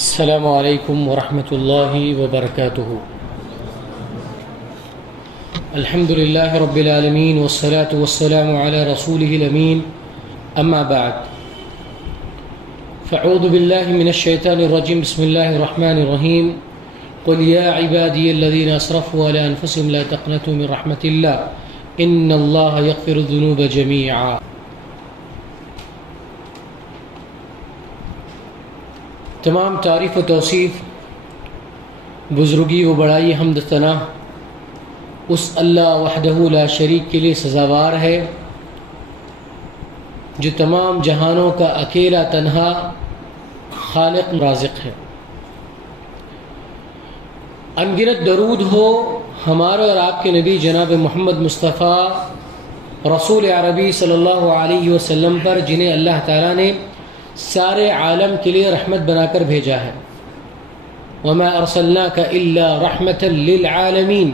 السلام علیکم ورحمۃ اللہ وبرکاتہ۔ الحمد للہ رب العالمین والصلاة والسلام علی رسولہ الامین، اما بعد فاعوذ باللہ من الشیطان الرجیم، بسم اللہ الرحمن الرحیم۔ قل یا عبادی الذین اسرفوا علی انفسهم لا تقنطوا من رحمۃ اللہ ان اللہ یغفر الذنوب جمیعا۔ تمام تعریف و توصیف، بزرگی و بڑائی، حمد و ثنا اس اللہ وحدہ لا شریک کے لیے سزاوار ہے جو تمام جہانوں کا اکیلا تنہا خالق رازق ہے۔ انگنت درود ہو ہمارے اور آپ کے نبی جناب محمد مصطفیٰ رسول عربی صلی اللہ علیہ وسلم پر، جنہیں اللہ تعالیٰ نے سارے عالم کے لیے رحمت بنا کر بھیجا ہے۔ وما ارسلناک الا رحمتا للعالمین۔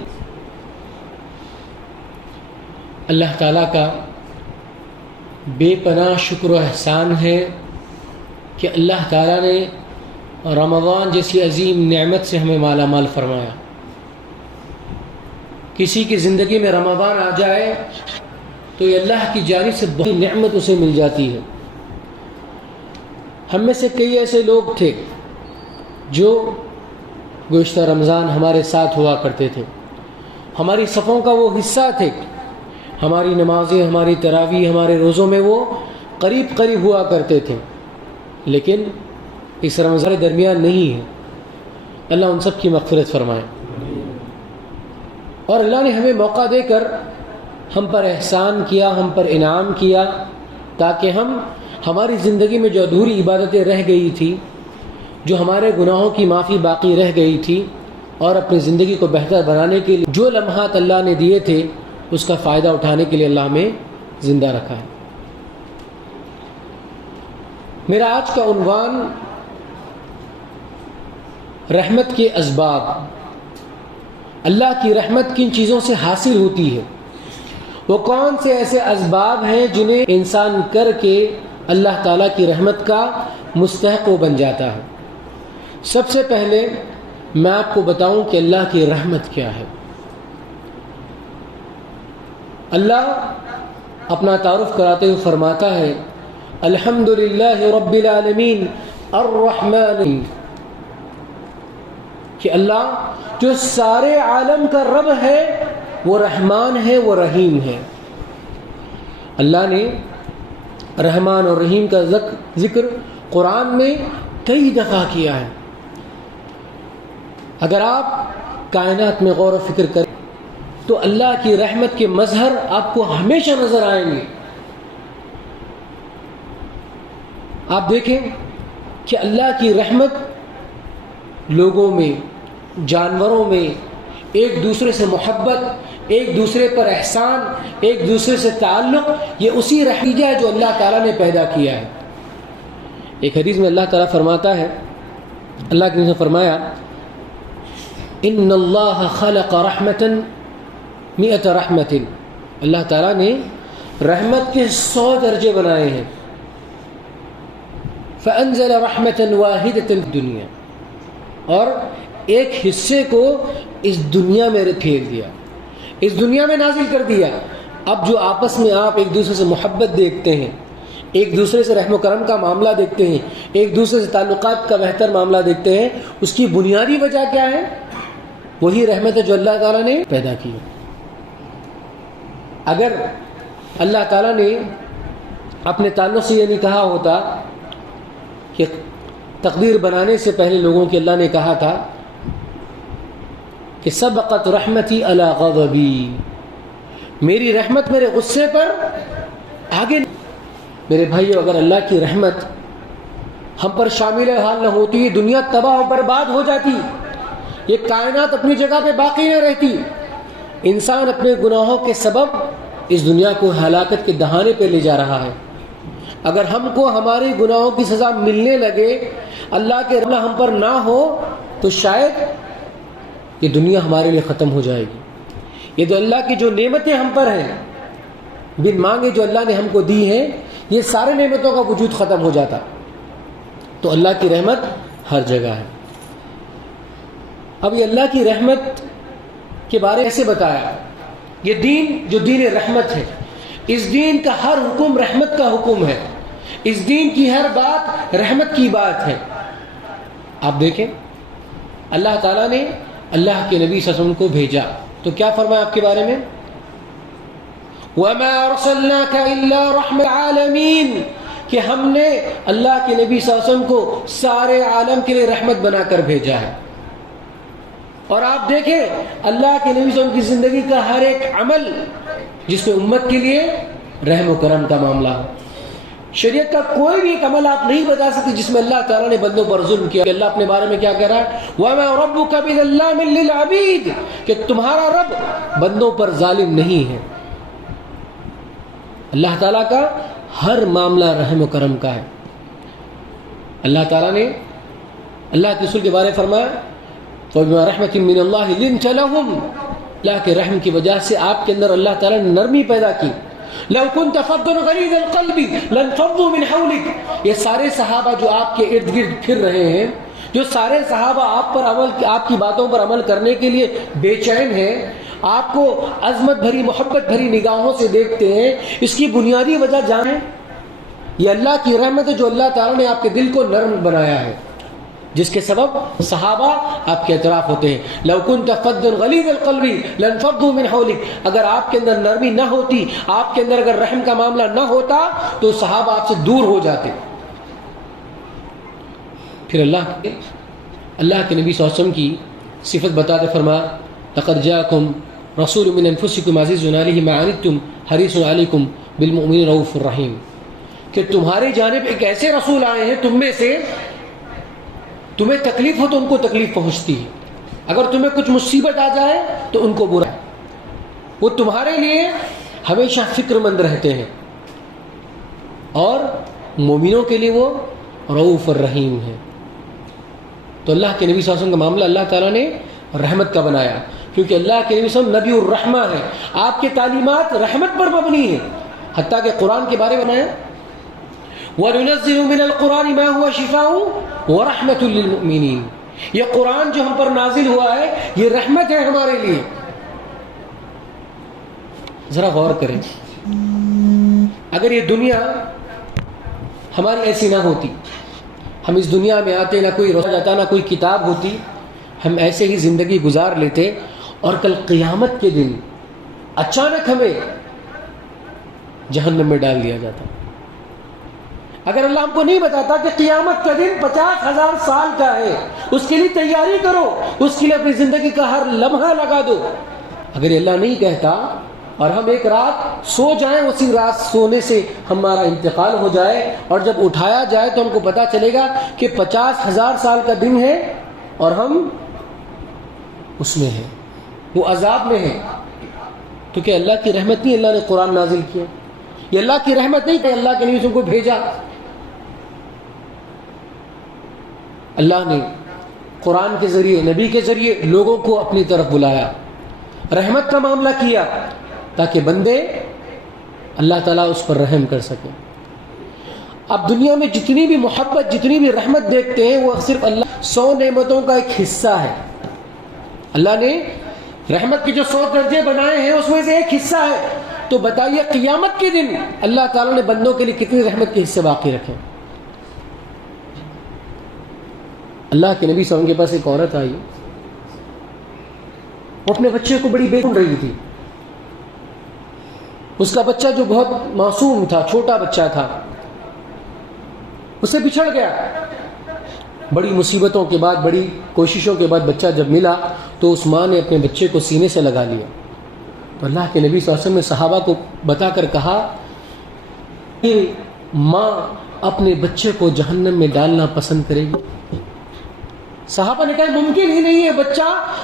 اللہ تعالیٰ کا بے پناہ شکر و احسان ہے کہ اللہ تعالیٰ نے رمضان جیسی عظیم نعمت سے ہمیں مالا مال فرمایا۔ کسی کی زندگی میں رمضان آ جائے تو یہ اللہ کی جانب سے بڑی نعمت اسے مل جاتی ہے۔ ہم میں سے کئی ایسے لوگ تھے جو گزشتہ رمضان ہمارے ساتھ ہوا کرتے تھے، ہماری صفوں کا وہ حصہ تھے، ہماری نمازیں، ہماری تراویح، ہمارے روزوں میں وہ قریب قریب ہوا کرتے تھے، لیکن اس رمضان کے درمیان نہیں ہے۔ اللہ ان سب کی مغفرت فرمائے۔ اور اللہ نے ہمیں موقع دے کر ہم پر احسان کیا، ہم پر انعام کیا، تاکہ ہم ہماری زندگی میں جو ادھوری عبادتیں رہ گئی تھی، جو ہمارے گناہوں کی معافی باقی رہ گئی تھی، اور اپنی زندگی کو بہتر بنانے کے لیے جو لمحات اللہ نے دیے تھے اس کا فائدہ اٹھانے کے لیے اللہ ہمیں زندہ رکھا ہے۔ میرا آج کا عنوان رحمت کے اسباب، اللہ کی رحمت کن چیزوں سے حاصل ہوتی ہے، وہ کون سے ایسے اسباب ہیں جنہیں انسان کر کے اللہ تعالیٰ کی رحمت کا مستحق بن جاتا ہے۔ سب سے پہلے میں آپ کو بتاؤں کہ اللہ کی رحمت کیا ہے۔ اللہ اپنا تعارف کراتے ہوئے فرماتا ہے، الحمدللہ رب العالمین الرحمن، کہ اللہ جو سارے عالم کا رب ہے، وہ رحمان ہے، وہ رحیم ہے۔ اللہ نے رحمان اور رحیم کا ذکر قرآن میں کئی دفعہ کیا ہے۔ اگر آپ کائنات میں غور و فکر کریں تو اللہ کی رحمت کے مظہر آپ کو ہمیشہ نظر آئیں گے۔ آپ دیکھیں کہ اللہ کی رحمت لوگوں میں، جانوروں میں ایک دوسرے سے محبت، ایک دوسرے پر احسان، ایک دوسرے سے تعلق، یہ اسی نتیجہ ہے جو اللہ تعالیٰ نے پیدا کیا ہے۔ ایک حدیث میں اللہ تعالیٰ فرماتا ہے، اللہ نے فرمایا، ان اللہ خلق رحمتا 100 رحمت، اللہ تعالیٰ نے رحمت کے 100 درجے بنائے ہیں۔ فانزل رحمتا واحدۃ الدنیا، اور ایک حصے کو اس دنیا میں پھینک دیا، اس دنیا میں نازل کر دیا۔ اب جو آپس میں آپ ایک دوسرے سے محبت دیکھتے ہیں، ایک دوسرے سے رحم و کرم کا معاملہ دیکھتے ہیں، ایک دوسرے سے تعلقات کا بہتر معاملہ دیکھتے ہیں، اس کی بنیادی وجہ کیا ہے؟ وہی رحمت ہے جو اللہ تعالیٰ نے پیدا کی۔ اگر اللہ تعالیٰ نے اپنے تعلق سے یہ نہیں کہا ہوتا کہ تقدیر بنانے سے پہلے لوگوں کے اللہ نے کہا تھا کہ سبقت رحمتی علی غضبی، میری رحمت میرے غصے پر آگے۔ میرے بھائیو، اگر اللہ کی رحمت ہم پر شامل حال نہ ہوتی، یہ دنیا تباہ و برباد ہو جاتی، یہ کائنات اپنی جگہ پہ باقی نہ رہتی۔ انسان اپنے گناہوں کے سبب اس دنیا کو ہلاکت کے دہانے پہ لے جا رہا ہے۔ اگر ہم کو ہماری گناہوں کی سزا ملنے لگے، اللہ کے رحمت ہم پر نہ ہو، تو شاید یہ دنیا ہمارے لیے ختم ہو جائے گی۔ یہ جو اللہ کی جو نعمتیں ہم پر ہیں، بن مانگے جو اللہ نے ہم کو دی ہیں، یہ سارے نعمتوں کا وجود ختم ہو جاتا۔ تو اللہ کی رحمت ہر جگہ ہے. اب یہ اللہ کی رحمت کے بارے میں ایسے بتایا، یہ دین جو دین رحمت ہے، اس دین کا ہر حکم رحمت کا حکم ہے، اس دین کی ہر بات رحمت کی بات ہے. آپ دیکھیں اللہ تعالیٰ نے اللہ کے نبی صلی اللہ علیہ وسلم کو بھیجا تو کیا فرمایا آپ کے بارے میں؟ وَمَا أَرْسَلْنَاكَ إِلَّا رَحْمَةً لِلْعَالَمِينَ، کہ ہم نے اللہ کے نبی صلی اللہ علیہ وسلم کو سارے عالم کے لیے رحمت بنا کر بھیجا ہے. اور آپ دیکھیں اللہ کے نبی صلی اللہ علیہ وسلم کی زندگی کا ہر ایک عمل جس میں امت کے لیے رحم و کرم کا معاملہ ہو. شریعت کا کوئی بھی ایک عمل آپ نہیں بتا سکتے جس میں اللہ تعالیٰ نے بندوں پر ظلم کیا. کہ اللہ اپنے بارے میں کیا کہہ رہا ہے؟ وَمَا رَبُّكَ بِظَلَّامٍ لِّلْعَبِيدِ، کہ تمہارا رب بندوں پر ظالم نہیں ہے. اللہ تعالیٰ کا ہر معاملہ رحم و کرم کا ہے. اللہ تعالیٰ نے اللہ کے رسول کے بارے میں فرمایا فَبِمَا رَحْمَةٍ مِّنَ اللَّهِ لِنْتَ لَهُمْ، اللہ کے رحم کی وجہ سے آپ کے اندر اللہ تعالیٰ نے نرمی پیدا کی. لَوْ كُنْتَ فَضًّا غَلِيظَ الْقَلْبِ لَانفَضُّوا مِنْ حَوْلِكَ، یہ سارے صحابہ جو آپ کے ارد گرد پھر رہے ہیں، جو سارے صحابہ آپ کی باتوں پر عمل کرنے کے لیے بے چین ہیں، آپ کو عظمت بھری محبت بھری نگاہوں سے دیکھتے ہیں، اس کی بنیادی وجہ جانیں، یہ اللہ کی رحمت ہے جو اللہ تعالیٰ نے آپ کے دل کو نرم بنایا ہے، جس کے سبب صحابہ آپ کے اعتراف ہوتے ہیں. لو كنت فظا غلیظ القلب لانفضوا من حولك، اگر آپ کے اندر نرمی نہ ہوتی، آپ کے اندر اگر رحم کا معاملہ نہ ہوتا تو صحابہ آپ سے دور ہو جاتے. پھر اللہ کے نبی صلی اللہ علیہ وسلم کی صفت بتاتے فرمایا لقد جاءكم رسول من انفسكم عزيز عليه ما عنتم حريص عليكم بالمؤمنين رؤوف رحيم، کہ تمہاری جانب ایک ایسے رسول آئے ہیں تم میں سے، تمہیں تکلیف ہو تو ان کو تکلیف پہنچتی ہے، اگر تمہیں کچھ مصیبت آ جائے تو ان کو برا ہے، وہ تمہارے لیے ہمیشہ فکر مند رہتے ہیں، اور مومنوں کے لیے وہ رؤوف الرحیم ہے. تو اللہ کے نبی صلی اللہ علیہ وسلم کا معاملہ اللہ تعالیٰ نے رحمت کا بنایا، کیونکہ اللہ کے نبی صلی اللہ علیہ وسلم نبی الرحمہ ہے، آپ کی تعلیمات رحمت پر مبنی ہیں. حتیٰ کہ قرآن کے بارے میں بنایا وَنُنَزِّلُ مِنَ الْقُرْآنِ مَا هُوَ شِفَاءٌ وَرَحْمَةٌ لِّلْمُؤْمِنِينَ، یہ قرآن جو ہم پر نازل ہوا ہے یہ رحمت ہے ہمارے لیے. ذرا غور کریں، اگر یہ دنیا ہماری ایسی نہ ہوتی، ہم اس دنیا میں آتے نہ کوئی روزہ جاتا نہ کوئی کتاب ہوتی، ہم ایسے ہی زندگی گزار لیتے، اور کل قیامت کے دن اچانک ہمیں جہنم میں ڈال دیا جاتا. اگر اللہ ہم کو نہیں بتاتا کہ قیامت کا دن 50,000 سال کا ہے، اس کے لیے تیاری کرو، اس کے لیے اپنی زندگی کا ہر لمحہ لگا دو، اگر یہ اللہ نہیں کہتا اور ہم ایک رات سو جائیں، اسی رات سونے سے ہمارا انتقال ہو جائے اور جب اٹھایا جائے تو ہم کو پتا چلے گا کہ 50,000 سال کا دن ہے اور ہم اس میں ہیں، وہ عذاب میں ہیں، تو کہ اللہ کی رحمت نہیں اللہ نے قرآن نازل کیا؟ یہ اللہ کی رحمت نہیں کہ اللہ کے نبی کو بھیجا؟ اللہ نے قرآن کے ذریعے نبی کے ذریعے لوگوں کو اپنی طرف بلایا، رحمت کا معاملہ کیا تاکہ بندے اللہ تعالیٰ اس پر رحم کر سکیں. اب دنیا میں جتنی بھی محبت جتنی بھی رحمت دیکھتے ہیں وہ صرف اللہ 100 نعمتوں کا ایک حصہ ہے. اللہ نے رحمت کے جو 100 درجے بنائے ہیں اس میں سے ایک حصہ ہے. تو بتائیے قیامت کے دن اللہ تعالیٰ نے بندوں کے لیے کتنی رحمت کے حصے باقی رکھے؟ اللہ کے نبی صلی اللہ علیہ وسلم کے پاس ایک عورت آئی، وہ اپنے بچے کو بڑی بے ڈھونڈ رہی تھی. اس کا بچہ جو بہت معصوم تھا، چھوٹا بچہ تھا، اسے بچھڑ گیا. بڑی مصیبتوں کے بعد بڑی کوششوں کے بعد بچہ جب ملا تو اس ماں نے اپنے بچے کو سینے سے لگا لیا. تو اللہ کے نبی صلی اللہ علیہ وسلم نے صحابہ کو بتا کر کہا کہ ماں اپنے بچے کو جہنم میں ڈالنا پسند کرے گی؟ صحابہ نے کہا ممکن ہی نہیں ہے، بچہ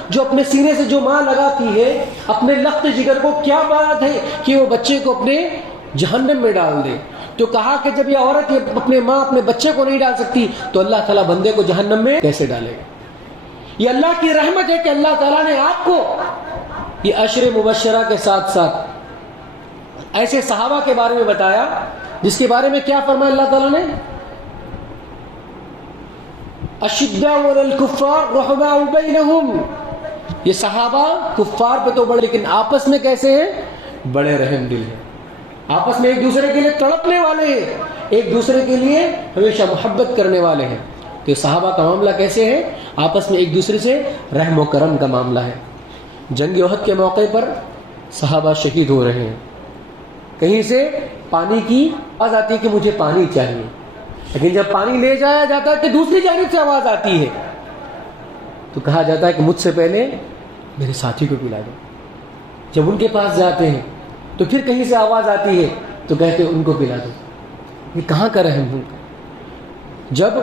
جو اپنے سینے سے جو ماں لگاتی ہے اپنے لخت جگر کو، کیا بات ہے کہ وہ بچے کو اپنے جہنم میں ڈال دے؟ تو کہا کہ جب یہ عورت اپنے ماں اپنے بچے کو نہیں ڈال سکتی تو اللہ تعالیٰ بندے کو جہنم میں کیسے ڈالے گا؟ یہ اللہ کی رحمت ہے کہ اللہ تعالیٰ نے آپ کو یہ عشر مبشرہ کے ساتھ ساتھ ایسے صحابہ کے بارے میں بتایا جس کے بارے میں کیا فرمایا اللہ تعالیٰ نے؟ اشداء علی الکفار رحماء بینہم، یہ صحابہ کفار پہ تو بڑے لیکن آپس میں کیسے ہیں؟ بڑے رحم دل ہیں، آپس میں ایک دوسرے کے لیے تڑپنے والے ہیں، ایک دوسرے کے لیے ہمیشہ محبت کرنے والے ہیں۔ تو یہ صحابہ کا معاملہ کیسے ہے؟ آپس میں ایک دوسرے سے رحم و کرم کا معاملہ ہے۔ جنگ احد کے موقع پر صحابہ شہید ہو رہے ہیں، کہیں سے پانی کی آواز آتی ہے کہ مجھے پانی چاہیے، لیکن جب پانی لے جایا جاتا ہے کہ دوسری جانب سے آواز آتی ہے تو کہا جاتا ہے کہ مجھ سے پہلے میرے ساتھی کو پلا دو۔ جب ان کے پاس جاتے ہیں تو پھر کہیں سے آواز آتی ہے تو کہتے ہیں ان کو پلا دو۔ یہ کہاں کا رحم ہوں؟ جب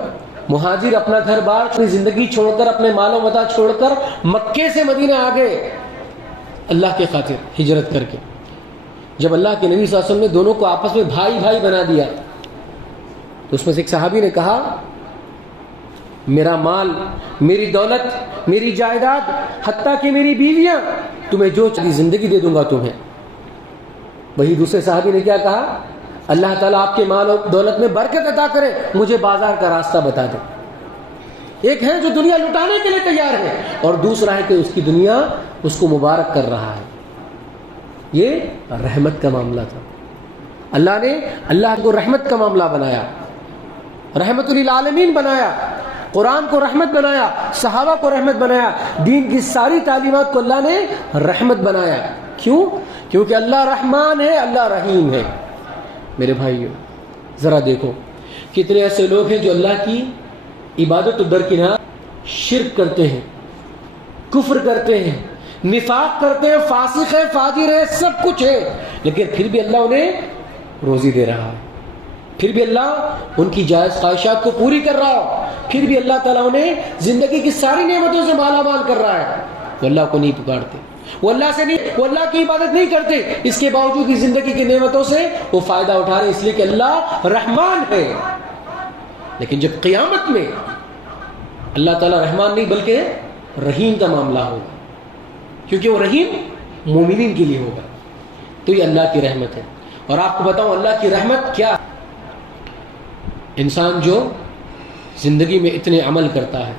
مہاجر اپنا گھر بار اپنی زندگی چھوڑ کر اپنے مال و متاع چھوڑ کر مکے سے مدینہ آ گئے اللہ کے خاطر ہجرت کر کے، جب اللہ کے نبی صلی اللہ علیہ وسلم نے دونوں کو آپس میں بھائی بھائی بنا دیا تو اس میں سے ایک صحابی نے کہا میرا مال، میری دولت، میری جائیداد، حتیٰ کہ میری بیویاں، تمہیں جو چاہیے زندگی دے دوں گا تمہیں۔ وہی دوسرے صحابی نے کیا کہا؟ اللہ تعالیٰ آپ کے مال و دولت میں برکت عطا کرے، مجھے بازار کا راستہ بتا دے۔ ایک ہے جو دنیا لٹانے کے لیے تیار ہے اور دوسرا ہے کہ اس کی دنیا اس کو مبارک کر رہا ہے۔ یہ رحمت کا معاملہ تھا۔ اللہ کو رحمت کا معاملہ بنایا، رحمت للعالمین بنایا، قرآن کو رحمت بنایا، صحابہ کو رحمت بنایا، دین کی ساری تعلیمات کو اللہ نے رحمت بنایا۔ کیوں؟ کیونکہ اللہ رحمان ہے، اللہ رحیم ہے۔ میرے بھائیوں ذرا دیکھو کتنے ایسے لوگ ہیں جو اللہ کی عبادت و درکنار شرک کرتے ہیں، کفر کرتے ہیں، نفاق کرتے ہیں، فاسق ہے، فاجر ہے، سب کچھ ہے، لیکن پھر بھی اللہ انہیں روزی دے رہا ہے، پھر بھی اللہ ان کی جائز خواہشات کو پوری کر رہا ہو، پھر بھی اللہ تعالیٰ انہیں زندگی کی ساری نعمتوں سے مالا مال کر رہا ہے۔ وہ اللہ کو نہیں پکارتے، وہ اللہ کی عبادت نہیں کرتے، اس کے باوجود اس زندگی کی نعمتوں سے وہ فائدہ اٹھا رہے اس لیے کہ اللہ رحمان ہے۔ لیکن جب قیامت میں اللہ تعالیٰ رحمان نہیں بلکہ رحیم کا معاملہ ہوگا، کیونکہ وہ رحیم مومنین کے لیے ہوگا، تو یہ اللہ کی رحمت ہے۔ اور آپ کو بتاؤں اللہ کی رحمت کیا؟ انسان جو زندگی میں اتنے عمل کرتا ہے،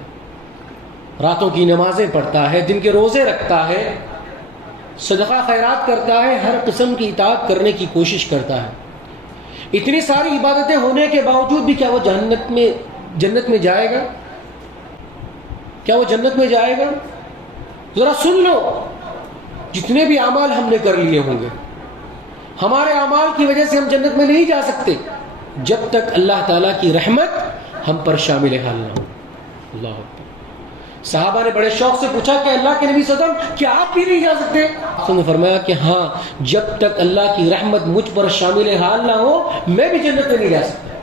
راتوں کی نمازیں پڑھتا ہے، دن کے روزے رکھتا ہے، صدقہ خیرات کرتا ہے، ہر قسم کی اطاعت کرنے کی کوشش کرتا ہے، اتنی ساری عبادتیں ہونے کے باوجود بھی کیا وہ جنت میں جائے گا؟ کیا وہ جنت میں جائے گا؟ ذرا سن لو، جتنے بھی اعمال ہم نے کر لیے ہوں گے، ہمارے اعمال کی وجہ سے ہم جنت میں نہیں جا سکتے جب تک اللہ تعالیٰ کی رحمت ہم پر شامل حال نہ ہو۔ اللہ اکبر۔ صحابہ نے بڑے شوق سے پوچھا کہ اللہ کے نبی صلی اللہ علیہ وسلم کیا آپ بھی نہیں جا سکتے؟ آپ نے فرمایا کہ ہاں، جب تک اللہ کی رحمت مجھ پر شامل حال نہ ہو میں بھی جنت میں نہیں جا سکتا۔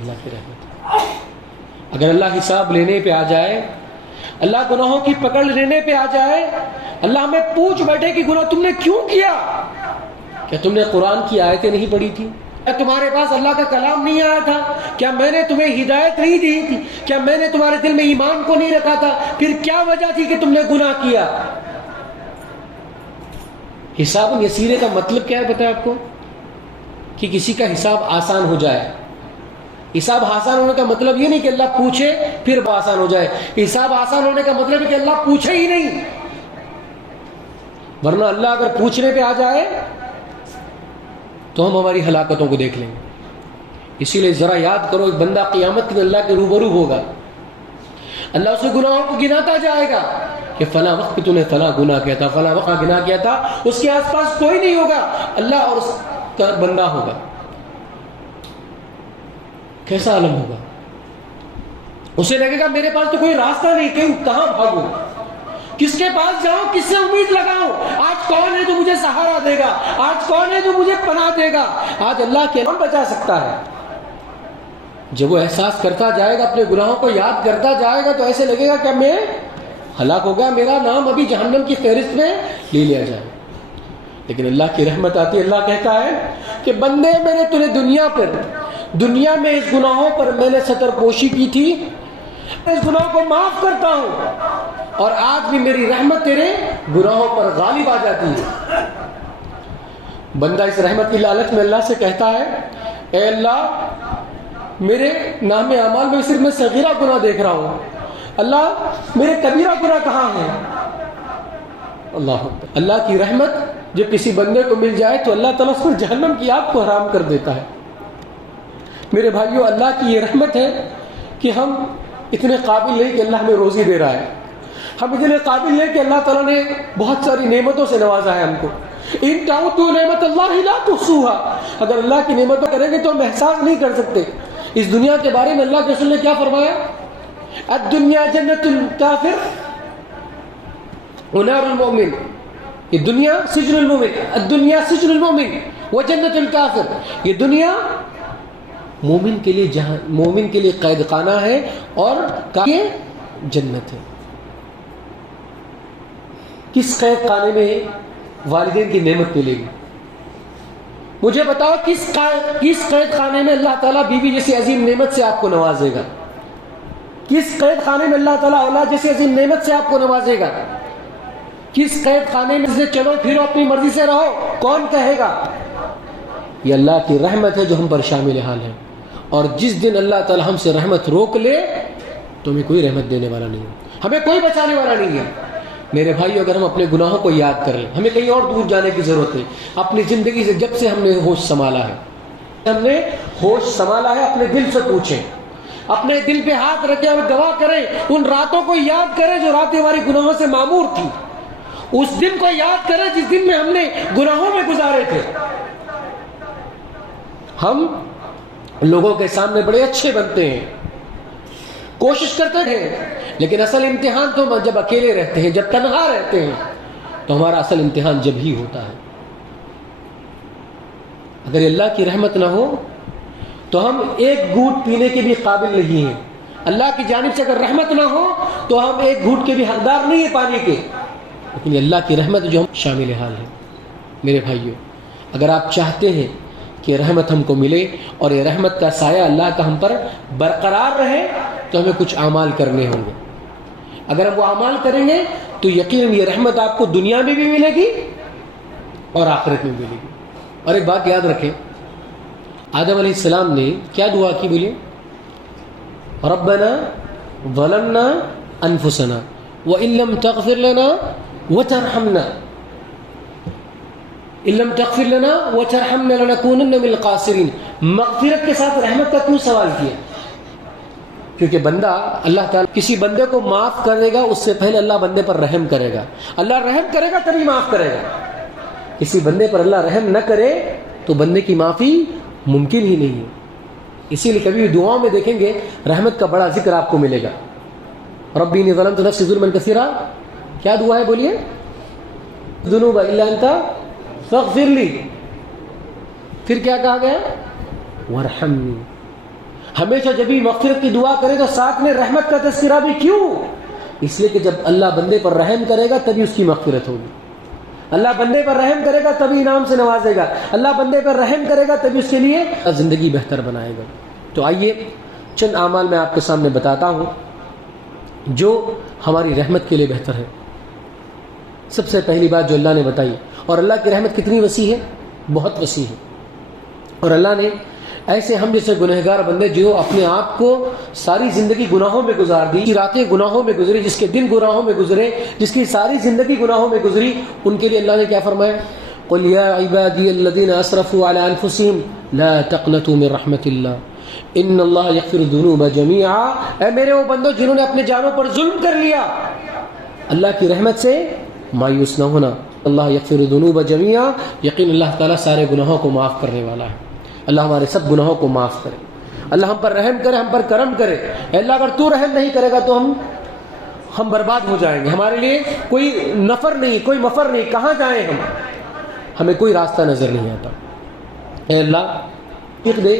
اللہ کی رحمت، اگر اللہ حساب لینے پہ آ جائے، اللہ گناہوں کی پکڑ لینے پہ آ جائے، اللہ ہمیں پوچھ بیٹھے کہ گناہ تم نے کیوں کیا؟ کیا تم نے قرآن کی آیتیں نہیں پڑھی تھی؟ کیا تمہارے پاس اللہ کا کلام نہیں آیا تھا؟ کیا میں نے تمہیں ہدایت نہیں دی تھی؟ کیا میں نے تمہارے دل میں ایمان کو نہیں رکھا تھا؟ پھر کیا وجہ تھی کہ تم نے گناہ کیا؟ حساب یسیرے کا مطلب کیا ہے پتہ ہے آپ کو؟ کہ کسی کا حساب آسان ہو جائے۔ حساب آسان ہونے کا مطلب یہ نہیں کہ اللہ پوچھے پھر وہ آسان ہو جائے، حساب آسان ہونے کا مطلب ہے کہ اللہ پوچھے ہی نہیں، ورنہ اللہ اگر پوچھنے پہ آ جائے تو ہم ہماری ہلاکتوں کو دیکھ لیں گے۔ اسی لیے ذرا یاد کرو، ایک بندہ قیامت کے دن اللہ کے روبرو ہوگا، اللہ اس کے گناہوں کو گناتا جائے گا کہ فلاں وقت تو نے فلاں گناہ کیا تھا، فلاں وقت گناہ کیا تھا، اس کے آس پاس کوئی نہیں ہوگا، اللہ اور اس کا بندہ ہوگا۔ کیسا عالم ہوگا؟ اسے لگے گا میرے پاس تو کوئی راستہ نہیں، کہاں بھاگوں، کس کے پاس جاؤں، کس سے امید لگاؤں؟ آج کون ہے جو مجھے سہارا دے گا؟ آج کون ہے جو مجھے پناہ دے گا؟ آج اللہ کے نام بچا سکتا ہے۔ جب وہ احساس کرتا جائے گا، اپنے گناہوں کو یاد کرتا جائے گا، تو ایسے لگے گا کہ میں ہلاک ہو گیا، میرا نام ابھی جہنم کی فہرست میں لے لیا جائے۔ لیکن اللہ کی رحمت آتی ہے، اللہ کہتا ہے کہ بندے میں نے تجھے دنیا میں اس گناہوں پر میں نے ستر پوشی کی تھی، میں اس گناہ کو معاف کرتا ہوں، اور آج بھی میری رحمت تیرے گناہوں پر غالب آ جاتی ہے۔ بندہ اس رحمت کی لالچ میں اللہ سے کہتا ہے، اے اللہ میرے نام اعمال میں صرف میں صغیرہ گناہ دیکھ رہا ہوں، اللہ میرے کبیرہ گناہ کہاں ہیں؟ اللہ کی رحمت جب کسی بندے کو مل جائے تو اللہ تعالیٰ اس پر جہنم کی آگ کو حرام کر دیتا ہے۔ میرے بھائیوں، اللہ کی یہ رحمت ہے کہ ہم اتنے قابل نہیں کہ اللہ ہمیں روزی دے رہا ہے، ہم اتنے قابل نہیں کہ اللہ تعالیٰ نے بہت ساری نعمتوں سے نوازا ہے ہم کو۔ ان تعدوا نعمت اللہ لا تحصوها، اگر اللہ کی نعمتوں کریں گے تو ہم احساس نہیں کر سکتے۔ اس دنیا کے بارے میں اللہ کے رسول نے کیا فرمایا؟ الدنیا جنت الکافر ونار المؤمن، یہ دنیا سجن المؤمن، الدنیا سجن المؤمن وجنت الکافر، یہ دنیا مومن کے لیے قید خانہ ہے اور یہ جنت ہے۔ کس قید خانے میں والدین کی نعمت ملے گی؟ مجھے بتاؤ کس قید خانے میں اللہ تعالیٰ بیوی جیسی عظیم نعمت سے آپ کو نوازے گا؟ کس قید خانے میں اللہ تعالیٰ اولاد جیسی عظیم نعمت سے آپ کو نوازے گا؟ کس قید خانے میں سے چلو پھرو اپنی مرضی سے رہو، کون کہے گا؟ یہ اللہ کی رحمت ہے جو ہم پر شامل حال ہے، اور جس دن اللہ تعالیٰ ہم سے رحمت روک لے تو ہمیں کوئی رحمت دینے والا نہیں ہے، ہمیں کوئی بچانے والا نہیں ہے۔ میرے بھائی، اگر ہم اپنے گناہوں کو یاد کر لیں، ہمیں کہیں اور دور جانے کی ضرورت ہے۔ اپنی زندگی سے جب سے ہم نے ہوش سنبھالا ہے، اپنے دل سے پوچھیں، اپنے دل پہ ہاتھ رکھیں اور گواہ کریں، ان راتوں کو یاد کریں جو راتیں ہماری گناہوں سے معمور تھی، اس دن کو یاد کریں جس دن میں ہم نے گناہوں میں گزارے تھے۔ ہم لوگوں کے سامنے بڑے اچھے بنتے ہیں، کوشش کرتے ہیں، لیکن اصل امتحان تو جب اکیلے رہتے ہیں، جب تنہا رہتے ہیں، تو ہمارا اصل امتحان جب ہی ہوتا ہے۔ اگر اللہ کی رحمت نہ ہو تو ہم ایک گھونٹ پینے کے بھی قابل نہیں ہیں۔ اللہ کی جانب سے اگر رحمت نہ ہو تو ہم ایک گھونٹ کے بھی حقدار نہیں ہیں پانی کے، لیکن اللہ کی رحمت جو ہم شامل حال ہے۔ میرے بھائیوں، اگر آپ چاہتے ہیں کہ رحمت ہم کو ملے اور یہ رحمت کا سایہ اللہ کا ہم پر برقرار رہے تو ہمیں کچھ اعمال کرنے ہوں گے۔ اگر ہم وہ اعمال کریں گے تو یقیناً یہ رحمت آپ کو دنیا میں بھی ملے گی اور آخرت میں بھی ملے گی۔ اور ایک بات یاد رکھیں، آدم علیہ السلام نے کیا دعا کی؟ بولیے، ربنا ظلمنا انفسنا وان لم تغفر لنا وترحمنا ان لم تغفر لنا وترحمنا لنكونن من الخاسرین۔ مغفرت کے ساتھ رحمت کا کیوں سوال کیا؟ کیونکہ بندہ، اللہ تعالیٰ کسی بندے کو معاف کرے گا اس سے پہلے اللہ بندے پر رحم کرے گا، اللہ رحم کرے گا تبھی معاف کرے گا۔ کسی بندے پر اللہ رحم نہ کرے تو بندے کی معافی ممکن ہی نہیں ہے۔ اسی لیے کبھی بھی دعاؤں میں دیکھیں گے رحمت کا بڑا ذکر آپ کو ملے گا۔ ربی انی ظلمت نفسی ظلما کثیرا، کیا دعا ہے بولیے؟ ذنوب الا انت فاغفر لی، پھر کیا کہا گیا؟ وارحمنی۔ ہمیشہ جب بھی مغفرت کی دعا کرے تو ساتھ میں رحمت کا تذکرہ بھی کیوں؟ اس لیے کہ جب اللہ بندے پر رحم کرے گا تبھی اس کی مغفرت ہوگی، اللہ بندے پر رحم کرے گا تبھی انعام سے نوازے گا، اللہ بندے پر رحم کرے گا تبھی اس کے لیے زندگی بہتر بنائے گا۔ تو آئیے چند اعمال میں آپ کے سامنے بتاتا ہوں جو ہماری رحمت کے لیے بہتر ہے۔ سب سے پہلی بات جو اللہ نے بتائی، اور اللہ کی رحمت کتنی وسیع ہے، بہت وسیع ہے، اور اللہ نے ایسے ہم جیسے گنہگار بندے جو اپنے آپ کو ساری زندگی گناہوں میں گزار دی، کی راتیں گناہوں میں گزری، جس کے دن گناہوں میں گزرے، جس کی ساری زندگی گناہوں میں گزری، ان کے لیے اللہ نے کیا فرمایا؟ قل یا عبادی الذین اسرفوا علی انفسہم لا تقنطوا من رحمت اللہ ان اللہ یغفر الذنوب جمیعا۔ اے میرے وہ بندو جنہوں نے اپنے جانوں پر ظلم کر لیا، اللہ کی رحمت سے مایوس نہ ہونا۔ اللہ یغفر الذنوب جمیعا، یقین اللہ تعالیٰ سارے گناہوں کو معاف کرنے والا ہے۔ اللہ ہمارے سب گناہوں کو معاف کرے، اللہ ہم پر رحم کرے، ہم پر کرم کرے۔ اے اللہ اگر تو رحم نہیں کرے گا تو ہم برباد ہو جائیں گے، ہمارے لیے کوئی نفر نہیں، کوئی مفر نہیں، کہاں جائیں ہم، ہمیں کوئی راستہ نظر نہیں آتا۔ اے اللہ توفیق دے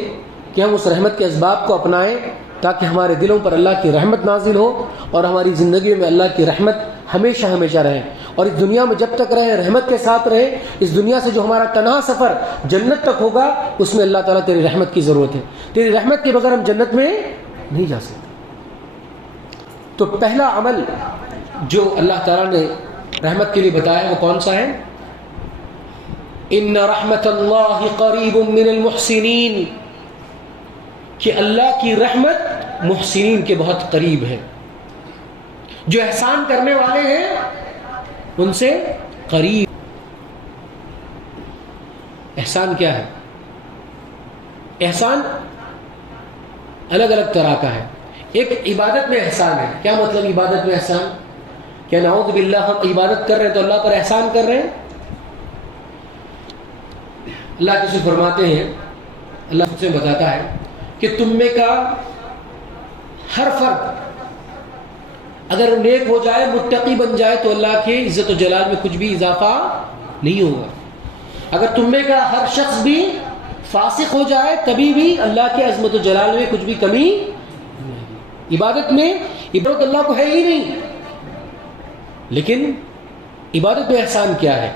کہ ہم اس رحمت کے اسباب کو اپنائیں تاکہ ہمارے دلوں پر اللہ کی رحمت نازل ہو اور ہماری زندگی میں اللہ کی رحمت ہمیشہ ہمیشہ رہے، اور اس دنیا میں جب تک رہے رحمت کے ساتھ رہے۔ اس دنیا سے جو ہمارا تنہا سفر جنت تک ہوگا اس میں اللہ تعالیٰ تیری رحمت کی ضرورت ہے، تیری رحمت کے بغیر ہم جنت میں نہیں جا سکتے۔ تو پہلا عمل جو اللہ تعالیٰ نے رحمت کے لیے بتایا وہ کون سا ہے؟ ان رحمت اللہ قریب من المحسنین، کہ اللہ کی رحمت محسنین کے بہت قریب ہے، جو احسان کرنے والے ہیں ان سے قریب۔ احسان کیا ہے؟ احسان الگ الگ طرح کا ہے۔ ایک عبادت میں احسان ہے۔ کیا مطلب عبادت میں احسان؟ کیا نعوذ باللہ ہم عبادت کر رہے ہیں تو اللہ پر احسان کر رہے ہیں؟ اللہ کسی فرماتے ہیں، اللہ خود سے بتاتا ہے کہ تم میں کا ہر فرد اگر نیک ہو جائے، متقی بن جائے، تو اللہ کے عزت و جلال میں کچھ بھی اضافہ نہیں ہوگا۔ اگر تم میں کا ہر شخص بھی فاسق ہو جائے تبھی بھی اللہ کے عظمت و جلال میں کچھ بھی کمی نہیں۔ عبادت میں عبادت اللہ کو ہے ہی نہیں، لیکن عبادت میں احسان کیا ہے؟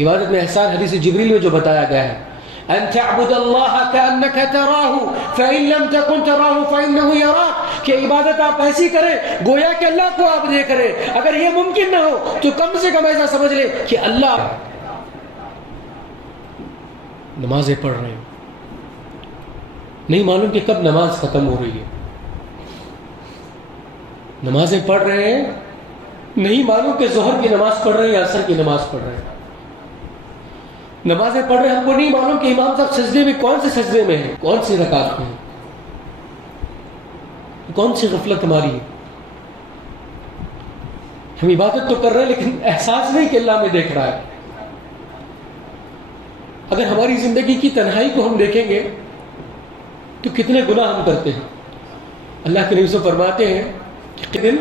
عبادت میں احسان حدیث جبریل میں جو بتایا گیا ہے، ان تعبد اللہ کأنک تراہ فإن لم تکن تراہ فإنہ یراک، کہ عبادت آپ ایسی کریں گویا کہ اللہ کو آپ دیکھ رہے ہیں۔ اگر یہ ممکن نہ ہو تو کم سے کم ایسا سمجھ لیں کہ اللہ نمازیں پڑھ رہے ہیں، نہیں معلوم کہ کب نماز ختم ہو رہی ہے، نمازیں پڑھ رہے ہیں، نہیں معلوم کہ ظہر کی نماز پڑھ رہے ہیں یا عصر کی نماز پڑھ رہے ہیں، نمازیں پڑھ رہے ہیں، ہم کو نہیں معلوم کہ امام صاحب سجدے میں کون سے سجدے میں ہیں، کون سی رکعت میں ہیں، کون سی غفلت ہماری ہے۔ ہم عبادت تو کر رہے ہیں لیکن احساس نہیں کہ اللہ ہمیں دیکھ رہا ہے۔ اگر ہماری زندگی کی تنہائی کو ہم دیکھیں گے تو کتنے گناہ ہم کرتے ہیں۔ اللہ کے نبی سے فرماتے ہیں کہ دن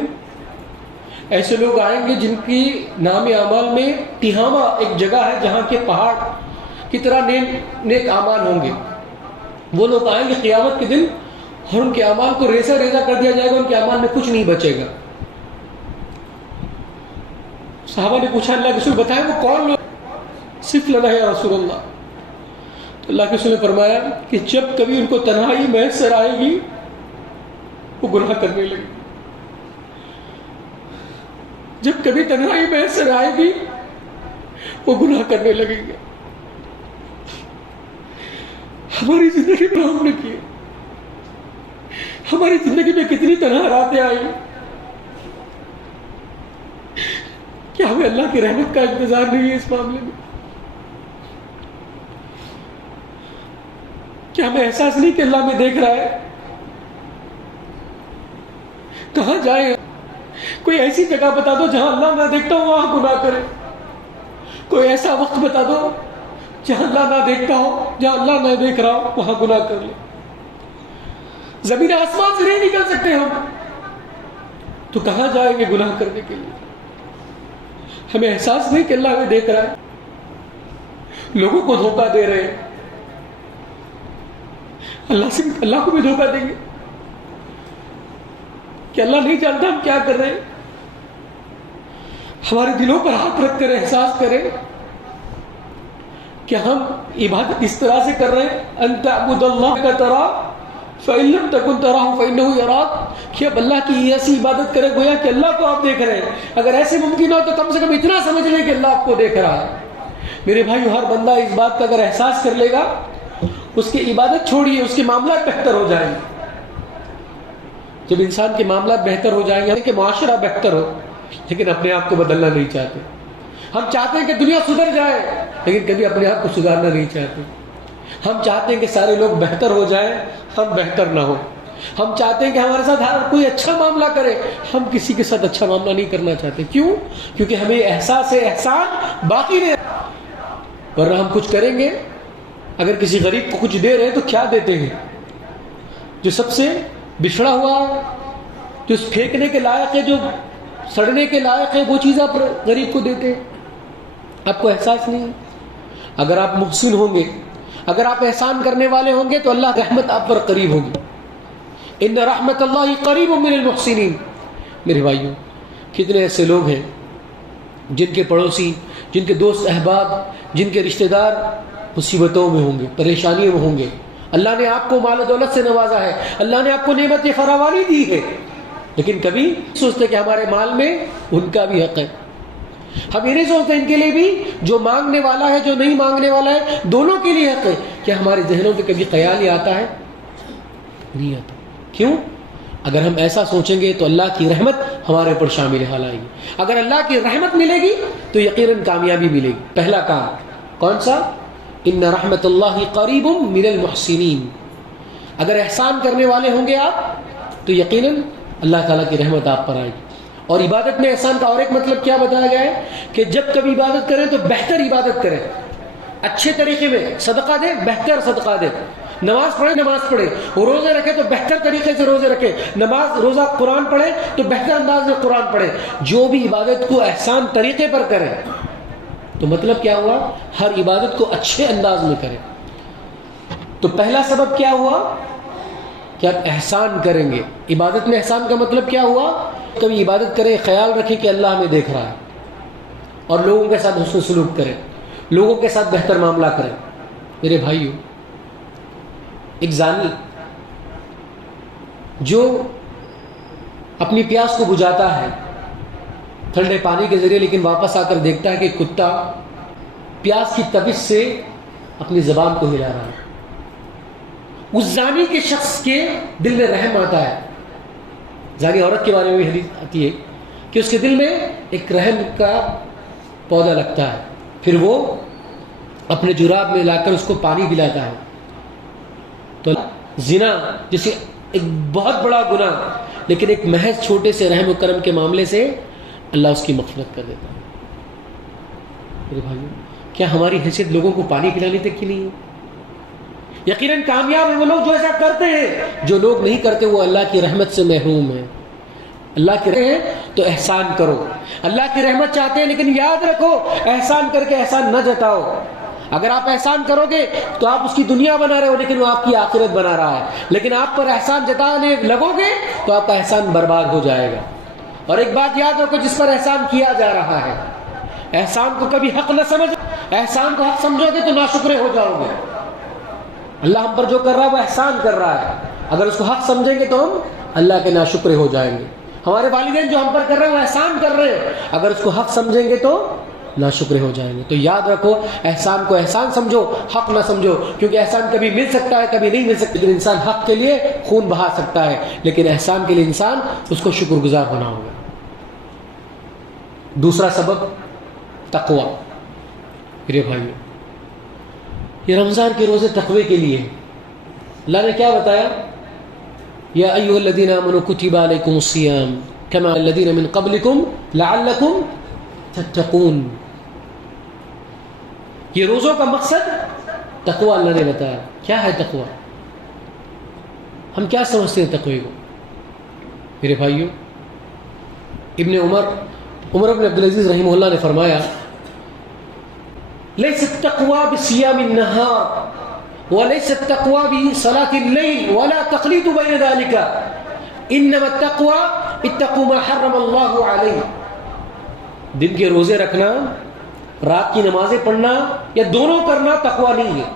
ایسے لوگ آئیں گے جن کی نام اعمال میں تہامہ ایک جگہ ہے جہاں کے پہاڑ کی طرح نیک اعمال ہوں گے۔ وہ لوگ آئیں گے قیامت کے دن اور ان کے اعمال کو ریزہ ریزہ کر دیا جائے گا، ان کے اعمال میں کچھ نہیں بچے گا۔ صحابہ نے پوچھا اللہ کے رسول بتائیں وہ کون لوگ؟ صف لنا یا رسول اللہ۔ تو اللہ کے رسول نے فرمایا کہ جب کبھی ان کو تنہائی میسر آئے گی وہ گناہ کرنے لگے، جب کبھی تنہائی میسر آئے گی وہ گناہ کرنے لگیں گے۔ ہماری زندگی میں ہم نے کیے، ہماری زندگی میں کتنی تنہا راتیں آئی، کیا ہمیں اللہ کی رحمت کا انتظار نہیں ہے اس معاملے میں؟ کیا ہمیں احساس نہیں کہ اللہ ہمیں دیکھ رہا ہے؟ کہاں جائیں؟ کوئی ایسی جگہ بتا دو جہاں اللہ نہ دیکھتا ہو وہاں گناہ کرے، کوئی ایسا وقت بتا دو جہاں اللہ نہ دیکھتا ہو، جہاں اللہ نہ دیکھ رہا ہو وہاں گناہ کر لے۔ زمین آسمان سے نہیں نکل سکتے ہم، تو کہاں جائیں گے گناہ کرنے کے لیے؟ ہمیں احساس نہیں کہ اللہ ہمیں دیکھ رہا ہے، لوگوں کو دھوکہ دے رہے ہیں، اللہ کو بھی دھوکہ دیں گے کہ اللہ نہیں جانتا ہم کیا کر رہے ہیں۔ ہمارے دلوں پر ہاتھ رکھ کر احساس کریں کہ ہم عبادت اس طرح سے کر رہے ہیں، ان تعبد اللہ کا تراہ فإن لم تکن تراہ فإنہ یراک، کہ اب اللہ کی ایسی عبادت کریں گویا کہ اللہ کو آپ دیکھ رہے ہیں۔ اگر ایسے ممکن ہو تو کم سے کم اتنا سمجھ لیں کہ اللہ آپ کو دیکھ رہا ہے۔ میرے بھائی، ہر بندہ اس بات کا اگر احساس کر لے گا، اس کی عبادت چھوڑیے، اس کے معاملات بہتر ہو جائیں گے۔ جب انسان کے معاملات بہتر ہو جائیں گے، کہ معاشرہ بہتر ہو، لیکن اپنے آپ کو بدلنا نہیں چاہتے۔ ہم چاہتے ہیں کہ دنیا سدھر جائے لیکن کبھی اپنے آپ کو سدھارنا نہیں چاہتے۔ ہم چاہتے ہیں کہ سارے لوگ بہتر ہو جائیں، ہم بہتر نہ ہو۔ ہم چاہتے ہیں کہ ہمارے ساتھ ہر کوئی اچھا معاملہ کرے، ہم کسی کے ساتھ اچھا معاملہ نہیں کرنا چاہتے۔ کیوں؟ کیونکہ ہمیں احساس احسان باقی نہیں، ورنہ ہم کچھ کریں گے۔ اگر کسی غریب کو کچھ دے رہے ہیں تو کیا دیتے ہیں؟ جو سب سے بچھڑا ہوا، جو پھینکنے کے لائق ہے، جو سڑنے کے لائق ہے، وہ چیز آپ غریب کو دیتے ہیں۔ آپ کو احساس نہیں ہے؟ اگر آپ محسن ہوں گے، اگر آپ احسان کرنے والے ہوں گے تو اللہ کی رحمت آپ پر قریب ہوگی۔ ان رحمت اللہ قریب من المحسنین۔ میرے بھائیوں، کتنے ایسے لوگ ہیں جن کے پڑوسی، جن کے دوست احباب، جن کے رشتہ دار مصیبتوں میں ہوں گے، پریشانیوں میں ہوں گے۔ اللہ نے آپ کو مال و دولت سے نوازا ہے، اللہ نے آپ کو نعمت فراوانی دی ہے، لیکن کبھی سوچتے کہ ہمارے مال میں ان کا بھی حق ہے۔ ہم یہ نہیں سوچتے ان کے لیے بھی، جو مانگنے والا ہے جو نہیں مانگنے والا ہے، دونوں کے لیے حق ہے۔ کیا ہمارے ذہنوں میں کبھی خیال ہی آتا ہے نہیں آتا. کیوں؟ اگر ہم ایسا سوچیں گے تو اللہ کی رحمت ہمارے اوپر شامل حال آئے گی. اگر اللہ کی رحمت ملے گی تو یقیناً کامیابی ملے گی. پہلا کام کون سا؟ ان رحمت اللہ قریب من المحسنین. اگر احسان کرنے والے ہوں گے آپ تو یقیناً اللہ تعالیٰ کی رحمت آپ پر آئے گی. اور عبادت میں احسان کا اور ایک مطلب کیا بتایا گیا ہے کہ جب کبھی عبادت کریں تو بہتر عبادت کریں, اچھے طریقے میں. صدقہ دے, بہتر صدقہ دے. نماز پڑھے, نماز پڑھے. روزے رکھے تو بہتر طریقے سے روزے رکھے. روزہ قرآن پڑھے تو بہتر انداز میں قرآن پڑھے. جو بھی عبادت کو احسان طریقے پر کرے تو مطلب کیا ہوا؟ ہر عبادت کو اچھے انداز میں کرے. تو پہلا سبب کیا ہوا کہ آپ احسان کریں گے. عبادت میں احسان کا مطلب کیا ہوا؟ کبھی عبادت کریں, خیال رکھیں کہ اللہ ہمیں دیکھ رہا ہے, اور لوگوں کے ساتھ حسن سلوک کریں, لوگوں کے ساتھ بہتر معاملہ کریں. میرے بھائیو, ایک زانی جو اپنی پیاس کو بجھاتا ہے ٹھنڈے پانی کے ذریعے, لیکن واپس آ کر دیکھتا ہے کہ کتا پیاس کی تپش سے اپنی زبان کو ہلا رہا ہے, اس زانی کے شخص کے دل میں رحم آتا ہے. زانی عورت کے بارے میں بھی حدیث آتی ہے کہ اس کے دل میں ایک رحم کا پودا لگتا ہے, پھر وہ اپنے جراب میں لا کر اس کو پانی پلاتا ہے. تو زنا جسے ایک بہت بڑا گناہ, لیکن ایک محض چھوٹے سے رحم و کرم کے معاملے سے اللہ اس کی مغفرت کر دیتا ہے. میرے بھائیو, کیا ہماری حیثیت لوگوں کو پانی پلانے تک کی نہیں ہے؟ یقیناً کامیاب ہیں وہ لوگ جو ایسا کرتے ہیں. جو لوگ نہیں کرتے وہ اللہ کی رحمت سے محروم ہیں. اللہ کی رحمت ہے تو احسان کرو. اللہ کی رحمت چاہتے ہیں, لیکن یاد رکھو احسان کر کے احسان نہ جتاؤ. اگر آپ احسان کرو گے تو آپ اس کی دنیا بنا رہے ہو, لیکن وہ آپ کی آخرت بنا رہا ہے. لیکن آپ پر احسان جتانے لگو گے تو آپ کا احسان برباد ہو جائے گا. اور ایک بات یاد رکھو, جس پر احسان کیا جا رہا ہے, احسان کو کبھی حق نہ سمجھ. احسان کو حق سمجھو گے تو ناشکرے ہو جاؤ گے. اللہ ہم پر جو کر رہا ہے وہ احسان کر رہا ہے. اگر اس کو حق سمجھیں گے تو ہم اللہ کے ناشکرے ہو جائیں گے. ہمارے والدین جو ہم پر کر رہے ہیں وہ احسان کر رہے ہیں, اگر اس کو حق سمجھیں گے تو ناشکرے ہو جائیں گے. تو یاد رکھو, احسان کو احسان سمجھو, حق نہ سمجھو. کیونکہ احسان کبھی مل سکتا ہے, کبھی نہیں مل سکتا. لیکن انسان حق کے لیے خون بہا سکتا ہے, لیکن احسان کے لیے انسان اس کو شکر گزار ہونا ہوگا. دوسرا سبب تقوی. میرے بھائیو, یہ رمضان کے روزے تقوی کے لیے. اللہ نے کیا بتایا؟ یا ایھا الذین آمنوا کتب علیکم الصیام کما الذین من قبلکم لعلکم تتقون. یہ روزوں کا مقصد تقوی اللہ نے بتایا. کیا ہے تقوی؟ ہم کیا سمجھتے ہیں تقوی کو؟ میرے بھائیو, عمر بن عبدالعزیز رحمہ اللہ نے فرمایا, ليس التقوى بصيام النهار وليس التقوى بصلاة الليل ولا تقليد بين ذلك انما التقوى اتقوا ما حرم الله عليه. دن کے روزے رکھنا, رات کی نمازیں پڑھنا, یا دونوں کرنا تقوی نہیں ہے.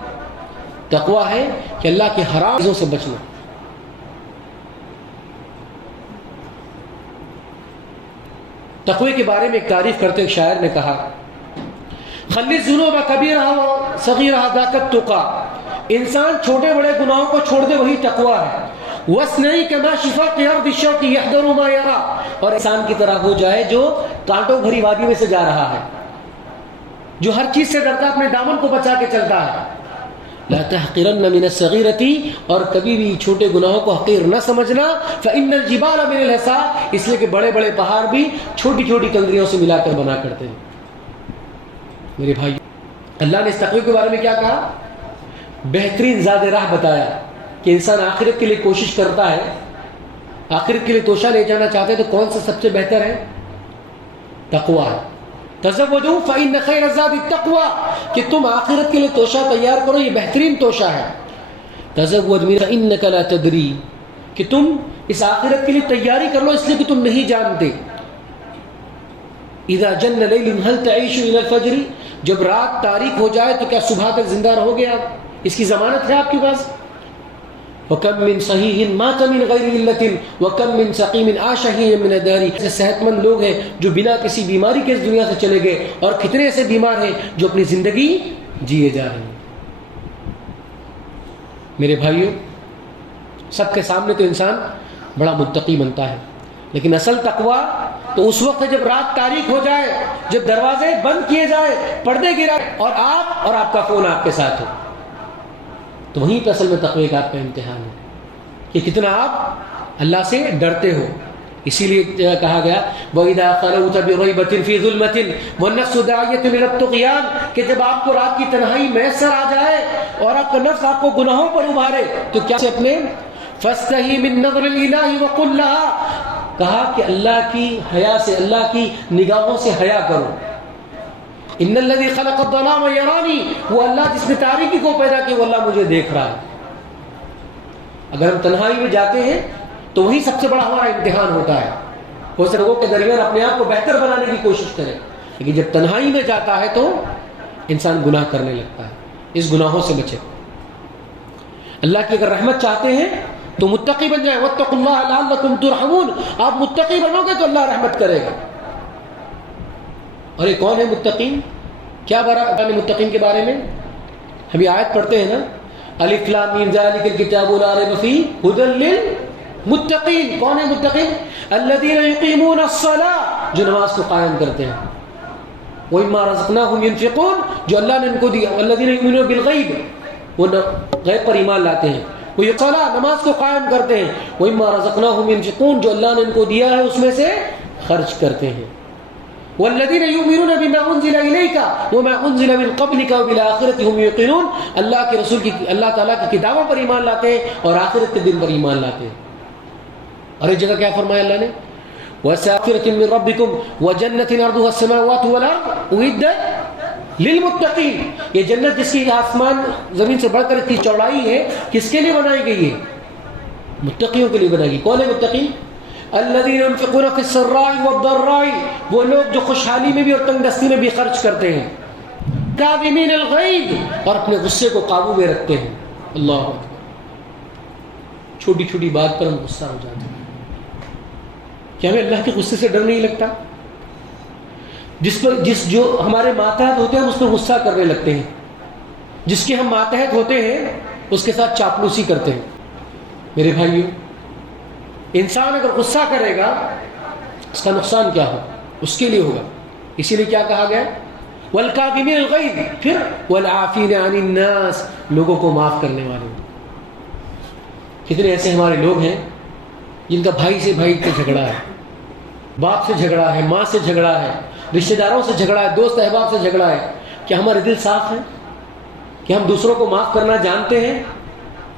تقوی ہے کہ اللہ کے حرام چیزوں سے بچنا. تقوی کے بارے میں ایک تعریف کرتے ایک شاعر نے کہا, خلی الذنوب کبیرہا و صغیرہا ذاک التقی. انسان چھوٹے بڑے گناہوں کو چھوڑ دے, وہی تقوی ہے. وَاسْنَعِ كَمَا شِفَا قِيَرْضِ الشَّوْقِ يَحْذَرُ مَا يَرَى. اور انسان کی طرح ہو جائے جو کانٹوں بھری وادی میں سے جا رہا ہے, جو ہر چیز سے ڈرتا, اپنے دامن کو بچا کے چلتا ہے. لا تحقرن من الصغیرۃ. اور کبھی بھی چھوٹے گناہوں کو حقیر نہ سمجھنا. فإن الجبال من الحصى. اس لیے کہ بڑے بڑے پہاڑ بھی چھوٹی چھوٹی کنکریوں سے ملا کر بنا کرتے ہیں. میرے بھائی, اللہ نے اس تقوی کے بارے میں کیا کہا؟ بہترین زاد راہ بتایا کہ انسان آخرت کے لیے کوشش کرتا ہے, آخرت کے لیے توشہ لے جانا چاہتے ہیں, تو کون سا سب سے بہتر ہے؟ تقوی ہے. تزودوا فإن خیر الزاد التقوی. کہ تم آخرت کے لیے توشہ تیار کرو, یہ بہترین توشہ ہے. تزود من فإنک لا تدری. کہ تم اس آخرت کے لیے تیاری کر لو, اس لیے کہ تم نہیں جانتے. اذا جن لیل هل تعيش الى الفجر. جب رات تاریک ہو جائے تو کیا صبح تک زندہ رہو گے آپ؟ اس کی ضمانت ہے آپ کے پاس. وَكَمْ مِنْ صَحِيحٍ مَاتَ مِنْ غَيْرِ عِلَّةٍ وَكَمْ مِنْ سَقِيمٍ عَاشَ حِينًا مِنَ الدَّهْرِ. ایسے صحت مند لوگ ہیں جو بنا کسی بیماری کے اس دنیا سے چلے گئے, اور کتنے ایسے بیمار ہیں جو اپنی زندگی جیے جا رہے ہیں. میرے بھائیوں, سب کے سامنے تو انسان بڑا متقی بنتا ہے، لیکن اصل تقویٰ تو اس وقت ہے جب رات تاریک ہو جائے، جب دروازے بند کیے جائے، پردے گرائے اور آپ کا فون آپ کے ساتھ ہو، تو وہیں پہ اصل میں تقوی کا آپ کا امتحان ہے کہ کتنا آپ اللہ سے ڈرتے ہو۔ اسی لیے کہا گیا وَإِذَا خَلَوْتَ بِرَيْبَةٍ فِي ظُلْمَةٍ وَالنَّفْسُ دَاعِيَةٌ إِلَى الطُّغْيَانِ، کہ جب آپ کو رات کی تنہائی میسر آ جائے اور آپ کا نفس آپ کو گناہوں پر ابھارے تو کیا سے اپنے فَاسْتَحِي مِن نَظْرِ الْإِلَٰهِ وَقُلْ لَهَا، کہا کہ اللہ کی حیا سے، اللہ کی نگاہوں سے حیا کرو۔ ان الذي خلق الظلام يراني، وہ اللہ جس نے تاریکی کو پیدا کیا وہ اللہ مجھے دیکھ رہا ہے۔ اگر ہم تنہائی میں جاتے ہیں تو وہی سب سے بڑا ہمارا امتحان ہوتا ہے۔ وہ لوگوں کے درمیان اپنے آپ کو بہتر بنانے کی کوشش کرے، لیکن جب تنہائی میں جاتا ہے تو انسان گناہ کرنے لگتا ہے۔ اس گناہوں سے بچے۔ اللہ کی اگر رحمت چاہتے ہیں تو متقی بن جائیں، واتقوا اللہ لعلکم ترحمون، آپ متقی بنو گے تو اللہ رحمت کرے گا۔ اور یہ کون ہے متقین؟ کیا بارے متقین کے بارے میں ہم یہ آیت پڑھتے ہیں نا، الف لام میم ذالک الکتاب لا ریب فیہ ھدی للمتقین۔ کون ہے متقین؟ الذین یقیمون الصلاۃ، جو نماز کو قائم کرتے ہیں، ومما رزقناہم ینفقون، جو اللہ نے ان کو دیا، الذین یؤمنون بالغیب، وہ غیب پر ایمان لاتے ہیں، وہ یہ صلاۃ نماز کو قائم کرتے ہیں، ومما رزقناہم ینفقون، جو اللہ نے ان کو دیا ہے اس میں سے خرچ کرتے ہیں، والذین یؤمنون بما انزل الیک وما انزل من قبلک وبالآخرۃ هم یوقنون، اللہ کے رسول کی، اللہ تعالیٰ کی کتابوں پر ایمان لاتے ہیں اور آخرت کے دن پر ایمان لاتے ہیں۔ اور ایک جگہ کیا فرمایا اللہ نے؟ وَسَافِرَةٍ مِّن رَبِّكُمْ وَجَنَّةٍ عَرْضُهَا السَّمَاوَاتُ وَالْأَرْضُ أُعِدَّتْ لِلْمُتَّقِينَ، یہ جنت جس کی آسمان زمین سے بڑھ کر اتنی چوڑائی ہے، کس کے لیے بنائی گئی ہے؟ متقیوں کے لیے بنائی گئی۔ کون ہے متقین؟ الذین ينفقون فی السراء والضراء، وہ لوگ جو خوشحالی میں بھی اور تنگ دستی میں بھی خرچ کرتے ہیں، کاظمین الغیظ، اور اپنے غصے کو قابو میں رکھتے ہیں۔ اللہ اکبر، چھوٹی چھوٹی بات پر ہم غصہ ہو جاتے ہیں۔ کیا ہمیں اللہ کے غصے سے ڈر نہیں لگتا؟ جو ہمارے ماتحت ہوتے ہیں ہم اس پر غصہ کرنے لگتے ہیں، جس کے ہم ماتحت ہوتے ہیں اس کے ساتھ چاپلوسی کرتے ہیں۔ میرے بھائیوں، انسان اگر غصہ کرے گا اس کا نقصان کیا ہو؟ اس کے لیے ہوگا۔ اسی لیے کیا کہا گیا؟ والکاظمین الغیظ، پھر والعافین عن الناس، لوگوں کو معاف کرنے والے۔ کتنے ایسے ہمارے لوگ ہیں جن کا بھائی سے بھائی سے جھگڑا ہے، باپ سے جھگڑا ہے، ماں سے جھگڑا ہے، رشتہ داروں سے جھگڑا ہے، دوست احباب سے جھگڑا ہے۔ کیا ہمارے دل صاف ہیں؟ کیا ہم دوسروں کو معاف کرنا جانتے ہیں؟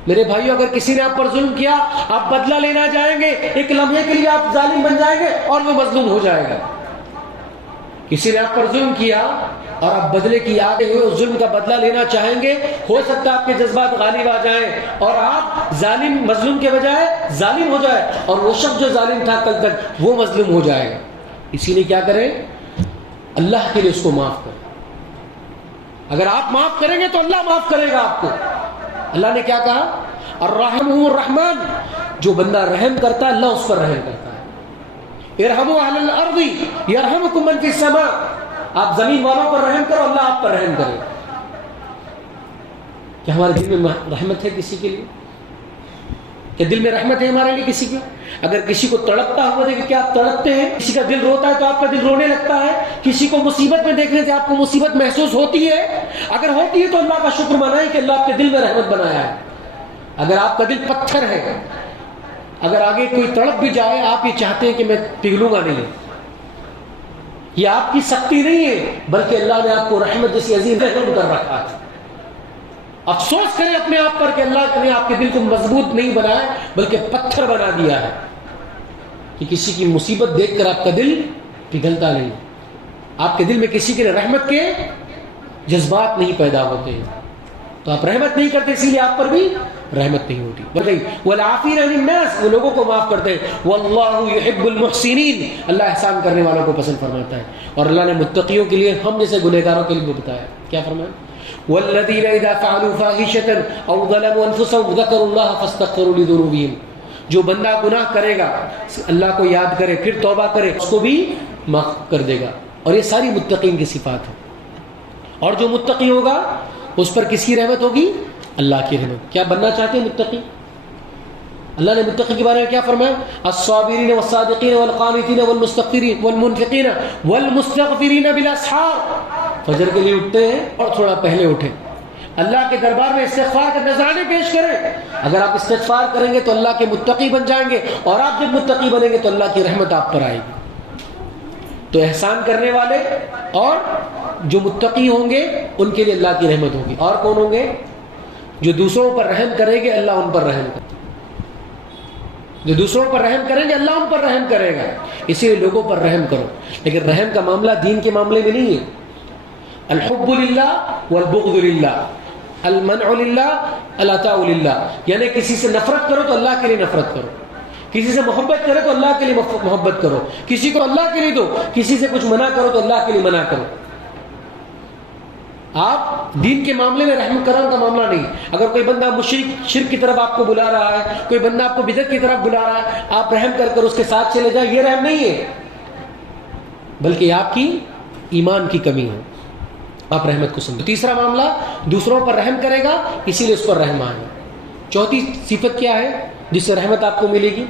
میرے بھائیوں، اگر کسی نے آپ پر ظلم کیا، آپ بدلہ لینا جائیں گے، ایک لمحے کے لیے آپ ظالم بن جائیں گے اور وہ مظلوم ہو جائے گا۔ کسی نے آپ پر ظلم کیا اور آپ بدلے کی آگے ہوئے اس ظلم کا بدلہ لینا چاہیں گے، ہو سکتا ہے آپ کے جذبات غالب آ جائیں اور آپ ظالم مظلوم کے بجائے ظالم ہو جائے، اور وہ شخص جو ظالم تھا کل تک وہ مظلوم ہو جائے گا۔ اسی لیے کیا کریں؟ اللہ کے لیے اس کو معاف کریں۔ اگر آپ معاف کریں گے تو اللہ معاف کرے گا آپ کو۔ اللہ نے کیا کہا؟ الرحم الرحمن، جو بندہ رحم کرتا ہے اللہ اس پر رحم کرتا ہے۔ ارحموا اہل الارض یرحمکم من فی السماء، آپ زمین والوں پر رحم کرو اللہ آپ پر رحم کرے۔ کیا ہمارے دل میں رحمت ہے کسی کے لیے؟ کیا دل میں رحمت ہے ہمارے لیے کسی کی؟ اگر کسی کو تڑپتا ہوا دیکھیں، کیا آپ تڑپتے ہیں؟ کسی کا دل روتا ہے تو آپ کا دل رونے لگتا ہے؟ کسی کو مصیبت میں دیکھنے سے آپ کو مصیبت محسوس ہوتی ہے؟ اگر ہوتی ہے تو اللہ کا شکر منائیں کہ اللہ آپ کے دل میں رحمت بنایا ہے۔ اگر آپ کا دل پتھر ہے، اگر آگے کوئی تڑپ بھی جائے آپ یہ چاہتے ہیں کہ میں پگھلوں گا نہیں، یہ آپ کی سختی نہیں ہے بلکہ اللہ نے آپ کو رحمت جیسی عظیم رحم کر رکھا ہے۔ افسوس کریں اپنے آپ پر کہ اللہ نے آپ کے دل کو مضبوط نہیں بنایا بلکہ پتھر بنا دیا ہے، کہ کسی کی مصیبت دیکھ کر آپ کا دل پگھلتا نہیں، آپ کے دل میں کسی کے لیے رحمت کے جذبات نہیں پیدا ہوتے ہیں، تو آپ رحمت نہیں کرتے، اسی لیے آپ پر بھی رحمت نہیں ہوتی۔ بلکہ والعافین عن الناس، وہ لوگوں کو معاف کرتے ہیں۔ واللہ یحب المحسنین، اللہ احسان کرنے والوں کو پسند فرماتا ہے۔ اور اللہ نے متقیوں کے لیے ہم جیسے گنہگاروں کے لیے بتایا، کیا فرمایا؟ والذین اذا فعلوا فاحشۃ او ظلموا انفسهم ذکروا اللہ فاستغفروا لذنوبہم، جو بندہ گناہ کرے گا اللہ کو یاد کرے پھر توبہ کرے اس کو بھی معاف کر دے گا۔ اور یہ ساری متقین کی صفات ہیں۔ اور جو متقی ہوگا اس پر کس کی رحمت ہوگی؟ اللہ کی رحمت۔ کیا بننا چاہتے ہیں متقی؟ اللہ نے متقی کے بارے میں کیا فرمایا؟ الصابرین والصادقین والقانتین والمستغفرین والمنفقین والمستغفرین بالاسحار. فجر کے لیے اٹھتے ہیں اور تھوڑا پہلے اٹھیں, اللہ کے دربار میں استغفار کے نذرانے پیش کریں. اگر آپ استغفار کریں گے تو اللہ کے متقی بن جائیں گے, اور آپ جب متقی بنیں گے تو اللہ کی رحمت آپ پر آئے گی. تو احسان کرنے والے اور جو متقی ہوں گے ان کے لیے اللہ کی رحمت ہوگی. اور کون ہوں گے؟ جو دوسروں پر رحم کریں گے اللہ ان پر رحم کرے گا. جو دوسروں پر رحم کریں گے اللہ ان پر رحم کرے گا. اسی لیے لوگوں پر رحم کرو, لیکن رحم کا معاملہ دین کے معاملے میں نہیں ہے. الحب للہ والبغض للہ, المنع للہ العطاء للہ. یعنی کسی سے نفرت کرو تو اللہ کے لیے نفرت کرو, کسی سے محبت کرو تو اللہ کے لیے محبت کرو, کسی کو اللہ کے لیے دو, کسی سے کچھ منع کرو تو اللہ کے لیے منع کرو. آپ دین کے معاملے میں رحم کرم کا معاملہ نہیں. اگر کوئی بندہ مشرک شرک کی طرف آپ کو بلا رہا ہے, کوئی بندہ آپ کو بدعت کی طرف بلا رہا ہے, آپ رحم کر کر اس کے ساتھ چلے جائیں, یہ رحم نہیں ہے, بلکہ آپ کی ایمان کی کمی ہے. آپ رحمت کو سمجھو. تیسرا معاملہ, دوسروں پر رحم کرے گا اسی لیے اس پر رحم آئے گا. چوتھی صفت کیا ہے جس سے رحمت آپ کو ملے گی؟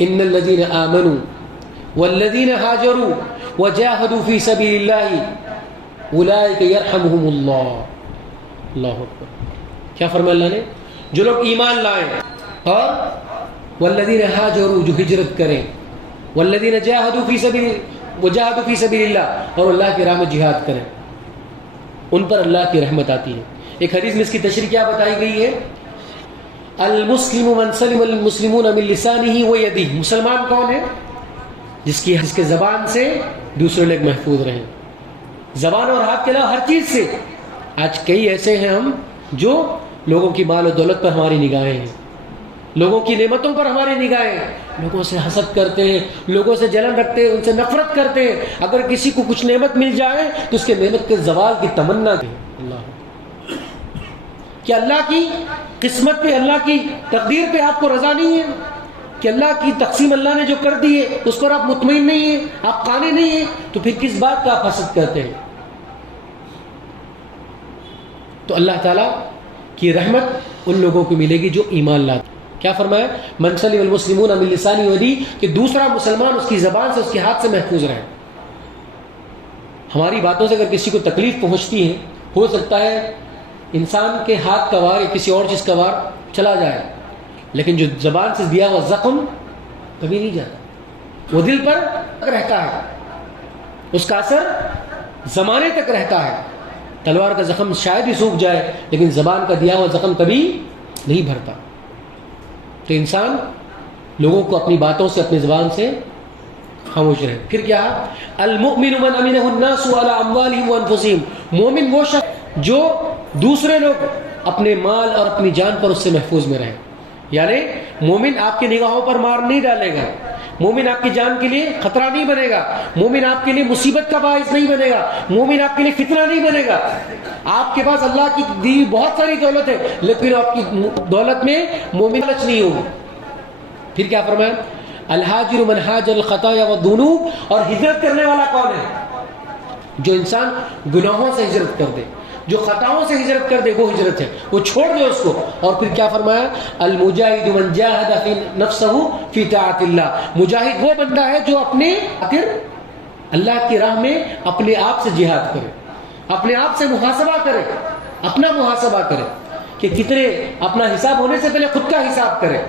ان الذین آمنوا والذین ہاجروا وجاہدوا فی سبیل اللہ اولئک یرحمہم اللہ. اللہ اکبر. کیا فرمایا اللہ نے؟ جو لوگ ایمان لائیں اور والذین ہاجروا, جو ہجرت کریں, والذین جاہدوا فی سبیل اللہ, اور اللہ کی راہ میں جہاد کریں, ان پر اللہ کی رحمت آتی ہے. ایک حدیث میں اس کی تشریح کیا بتائی گئی ہے؟ المسلم من سلم المسلمون من لسانہ و یدہ. مسلمان کون ہے؟ جس کے زبان سے دوسرے لوگ محفوظ رہیں. زبان اور ہاتھ کے علاوہ ہر چیز سے. آج کئی ایسے ہیں ہم جو لوگوں کی مال و دولت پر ہماری نگاہیں ہیں, لوگوں کی نعمتوں پر ہماری نگاہیں, لوگوں سے حسد کرتے ہیں, لوگوں سے جلن رکھتے ہیں, ان سے نفرت کرتے ہیں. اگر کسی کو کچھ نعمت مل جائے تو اس کے نعمت کے زوال کی تمنا دیں. اللہ, کہ اللہ کی قسمت پہ, اللہ کی تقدیر پہ آپ کو رضا نہیں ہے, کہ اللہ کی تقسیم اللہ نے جو کر دی ہے اس پر آپ مطمئن نہیں ہیں, آپ قانع نہیں ہیں, تو پھر کس بات کا آپ حسد کرتے ہیں؟ تو اللہ تعالیٰ کی رحمت ان لوگوں کو ملے گی جو ایمان لاتے. کیا فرمایا؟ من سلم المسلمون من لسانہ و یدہ, کہ دوسرا مسلمان اس کی زبان سے, اس کے ہاتھ سے محفوظ رہے. ہماری باتوں سے اگر کسی کو تکلیف پہنچتی ہے, ہو سکتا ہے انسان کے ہاتھ کا وار یا کسی اور چیز کا وار چلا جائے, لیکن جو زبان سے دیا ہوا زخم کبھی نہیں جاتا, وہ دل پر رہتا ہے, اس کا اثر زمانے تک رہتا ہے. تلوار کا زخم شاید ہی سوکھ جائے, لیکن زبان کا دیا ہوا زخم کبھی نہیں بھرتا. تو انسان لوگوں کو اپنی باتوں سے, اپنی زبان سے خاموش رہے. پھر کیا؟ المؤمن من امنہ الناس علی اموالہم وانفسہم. مومن وہ شخص جو دوسرے لوگ اپنے مال اور اپنی جان پر اس سے محفوظ میں رہے. یعنی مومن آپ کی نگاہوں پر مار نہیں ڈالے گا, مومن آپ کی جان کے لیے خطرہ نہیں بنے گا, مومن آپ کے لیے مصیبت کا باعث نہیں بنے گا, مومن آپ کے لیے فتنہ نہیں بنے گا. آپ کے پاس اللہ کی دی بہت ساری دولت ہے, لیکن آپ کی دولت میں مومن لالچ نہیں ہوگی. پھر کیا فرمایا؟ الحاجر من حاجر الخطایا والذنوب. اور ہجرت کرنے والا کون ہے؟ جو انسان گناہوں سے ہجرت کر دے, جو خطاؤں سے ہجرت کر دے, وہ ہجرت ہے, وہ چھوڑ دے اس کو. اور پھر کیا فرمایا؟ المجاہد من جاہد فی نفسہ فی طاعت اللہ. مجاہد وہ بندہ ہے جو اپنے اللہ کی راہ میں اپنے آپ سے جہاد کرے, اپنے آپ سے محاسبہ کرے, اپنا محاسبہ کرے کہ کتنے, اپنا حساب ہونے سے پہلے خود کا حساب کرے.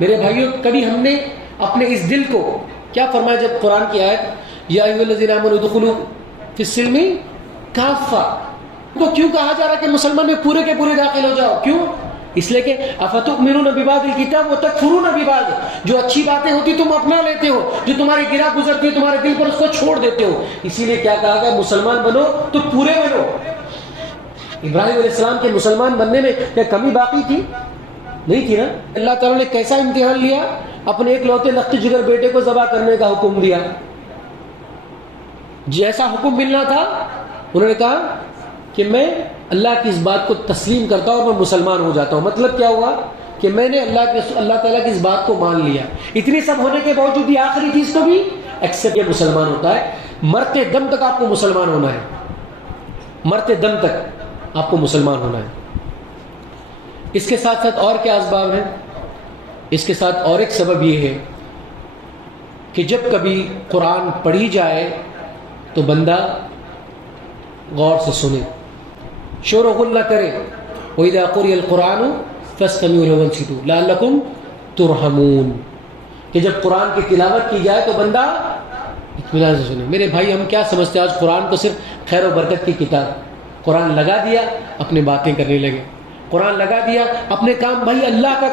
میرے بھائیوں, کبھی ہم نے اپنے اس دل کو کیا فرمایا جب قرآن کی آیت یا ایھا الذین آمنوا ادخلوا فی السلم کافہ, تو کیوں کہا جا رہا ہے کہ مسلمان میں پورے کے پورے داخل ہو جاؤ؟ کیوں؟ اس لیے کہ افتؤمنون ببعض الکتاب وتکفرون ببعض. جو اچھی باتیں ہوتی تم اپنا لیتے ہو, جو تمہاری گرا گزرتی ہے تمہارے دل پر اس کو چھوڑ دیتے ہو. اسی لیے کیا کہا گیا؟ مسلمان بنو تو پورے بنو. ابراہیم علیہ السلام کے مسلمان بننے میں کیا کمی باقی تھی؟ نہیں تھی نا. اللہ تعالیٰ نے کیسا امتحان لیا؟ اپنے ایک لوتے لخت جگر بیٹے کو ذبح کرنے کا حکم دیا. جیسا حکم ملنا تھا انہوں نے کہا کہ میں اللہ کی اس بات کو تسلیم کرتا ہوں اور میں مسلمان ہو جاتا ہوں. مطلب کیا ہوا کہ میں نے اللہ تعالیٰ کی اس بات کو مان لیا. اتنی سب ہونے کے باوجود بھی آخری چیز کو بھی ایکسپٹ کیا, مسلمان ہوتا ہے. مرتے دم تک آپ کو مسلمان ہونا ہے, مرتے دم تک آپ کو مسلمان ہونا ہے. اس کے ساتھ ساتھ اور کیا اسباب ہیں؟ اس کے ساتھ اور ایک سبب یہ ہے کہ جب کبھی قرآن پڑھی جائے تو بندہ غور سے سنے، شور و غل نہ کرے. وَإِذَا قُرِئَ الْقُرْآنُ فَاسْتَمِعُوا لَهُ وَانصِتُوا لَعَلَّكُمْ تُرْحَمُونَ، کہ جب قرآن کی تلاوت کی جائے تو بندہ اطمینان سے سنے. میرے بھائی، ہم کیا سمجھتے ہیں آج قرآن کو صرف خیر و برکت کی کتاب. قرآن لگا دیا، اپنے باتیں کرنے لگے. قرآن لگا دیا، اپنے کام. بھائی اللہ کا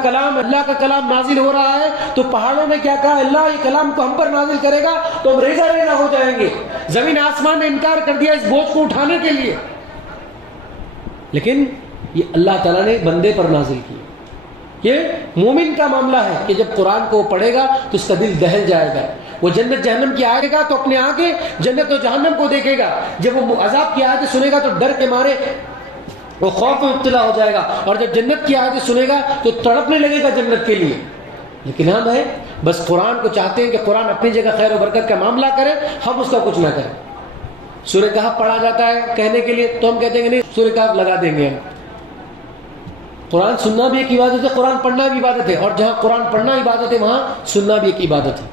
کلام نازل ہو رہا ہے تو پہاڑوں نے کیا کہا؟ اللہ یہ کلام کو ہم پر نازل کرے گا تو ہم ریزہ ریزہ ہو جائیں گے. زمین آسمان نے انکار کر دیا اس بوجھ کو اٹھانے کے لیے، لیکن یہ اللہ تعالیٰ نے بندے پر نازل کیا. یہ مومن کا معاملہ ہے کہ جب قرآن کو پڑھے گا تو اس کا دل دہل جائے گا. وہ جنت جہنم کی آئے گا تو اپنے آگے جنت و جہنم کو دیکھے گا. جب وہ عذاب کی آیتیں سنے گا تو ڈر کے مارے وہ خوف میں مبتلا ہو جائے گا، اور جب جنت کی آیتیں سنے گا تو تڑپنے لگے گا جنت کے لیے. لیکن ہم ہیں بس قرآن کو چاہتے ہیں کہ قرآن اپنی جگہ خیر و برکت کا معاملہ کرے، ہم اس کا کچھ نہ کریں. سورہ کہف پڑھا جاتا ہے کہنے کے لیے تو ہم کہتے ہیں کہ نہیں سورہ کہف لگا دیں گے. ہم قرآن سننا بھی ایک عبادت ہے، قرآن پڑھنا بھی عبادت ہے، اور جہاں قرآن پڑھنا عبادت ہے وہاں سننا بھی ایک عبادت ہے.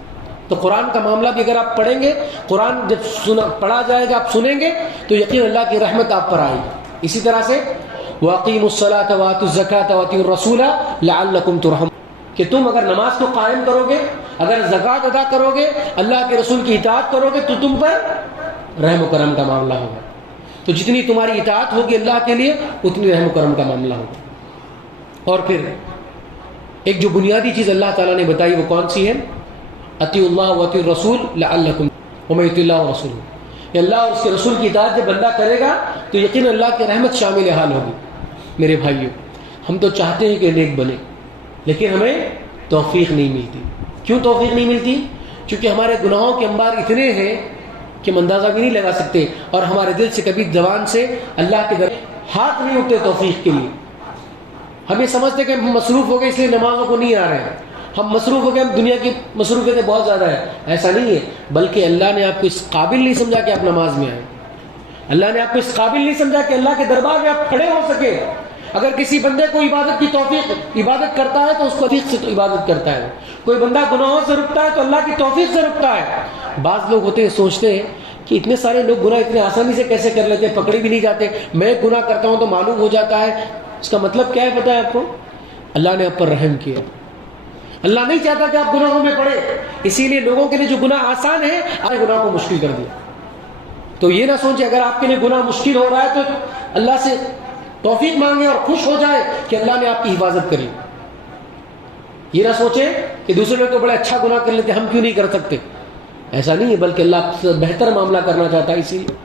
تو قرآن کا معاملہ بھی اگر آپ پڑھیں گے، قرآن جب پڑھا جائے گا آپ سنیں گے تو یقین اللہ کی رحمت آپ پر آئے گی. اسی طرح سے وَأَقِيمُوا الصَّلَاةَ وَآتُوا الزَّكَاةَ وَأَطِيعُوا الرَّسُولَ لَعَلَّكُمْ تُرْحَمُونَ، کہ تم اگر نماز کو قائم کرو گے، اگر زکوٰۃ ادا کرو گے، اللہ کے رسول کی اطاعت کرو گے تو تم پر رحم و کرم کا معاملہ ہوگا. تو جتنی تمہاری اطاعت ہوگی اللہ کے لیے اتنی رحم و کرم کا معاملہ ہوگا. اور پھر ایک جو بنیادی چیز اللہ تعالیٰ نے بتائی وہ کون سی ہے؟ اطیعوا اللہ واطیعوا الرسول لعلکم، ومن یطع اللہ ورسولہ، کہ اللہ اور اس کے رسول کی اطاعت جب بندہ کرے گا تو یقین اللہ کی رحمت شامل حال ہوگی. میرے بھائیوں، ہم تو چاہتے ہیں کہ نیک بنے، لیکن ہمیں توفیق نہیں ملتی. کیوں توفیق نہیں ملتی؟ کیونکہ ہمارے گناہوں کے انبار اتنے ہیں کہ ہم اندازہ بھی نہیں لگا سکتے، اور ہمارے دل سے کبھی زبان سے اللہ کے در ہاتھ نہیں اٹھتے توفیق کے لیے. ہم یہ سمجھتے کہ ہم مصروف ہو گئے اس لیے نمازوں کو نہیں آ رہے ہیں، ہم مصروف ہو گئے، ہم دنیا کی مصروفیتیں بہت زیادہ ہیں. ایسا نہیں ہے، بلکہ اللہ نے آپ کو اس قابل نہیں سمجھا کہ آپ نماز میں آئیں. اللہ نے آپ کو اس قابل نہیں سمجھا کہ اللہ کے دربار میں آپ کھڑے ہو سکے. اگر کسی بندے کو عبادت کی توفیق، عبادت کرتا ہے تو اس کو توفیق سے تو عبادت کرتا ہے. کوئی بندہ گناہوں سے رکتا ہے تو اللہ کی توفیق سے رکتا ہے. بعض لوگ ہوتے ہیں سوچتے ہیں کہ اتنے سارے لوگ گناہ اتنے آسانی سے کیسے کر لیتے ہیں، پکڑے بھی نہیں جاتے. میں گناہ کرتا ہوں تو معلوم ہو جاتا ہے. اس کا مطلب کیا ہے پتہ ہے آپ کو؟ اللہ نے آپ پر رحم کیا. اللہ نہیں چاہتا کہ آپ گناہوں میں پڑے، اسی لیے لوگوں کے لیے جو گناہ آسان ہے آپ نے گناہ کو مشکل کر دیا. تو یہ نہ سوچے اگر آپ کے لیے گناہ مشکل ہو رہا ہے تو اللہ سے توفیق مانگے اور خوش ہو جائے کہ اللہ نے آپ کی حفاظت کری. یہ نہ سوچے کہ دوسرے لوگ تو بڑے اچھا گناہ کر لیتے ہم کیوں نہیں کر سکتے. ایسا نہیں ہے، بلکہ اللہ آپ سے بہتر معاملہ کرنا چاہتا ہے، اسی لیے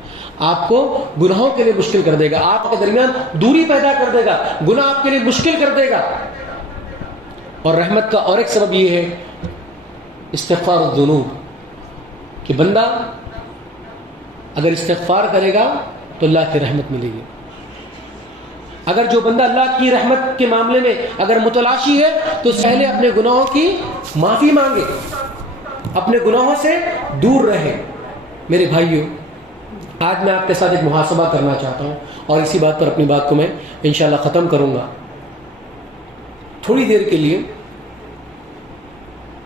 آپ کو گناہوں کے لیے مشکل کر دے گا، آپ کے درمیان دوری پیدا کر دے گا، گناہ آپ کے لیے مشکل کر دے گا. اور رحمت کا اور ایک سبب یہ ہے استغفار الذنوب، کہ بندہ اگر استغفار کرے گا تو اللہ کی رحمت ملے گی. اگر جو بندہ اللہ کی رحمت کے معاملے میں اگر متلاشی ہے تو پہلے اپنے گناہوں کی معافی مانگے، اپنے گناہوں سے دور رہے. میرے بھائیوں، آج میں آپ کے ساتھ ایک محاسبہ کرنا چاہتا ہوں اور اسی بات پر اپنی بات کو میں انشاءاللہ ختم کروں گا. تھوڑی دیر کے لیے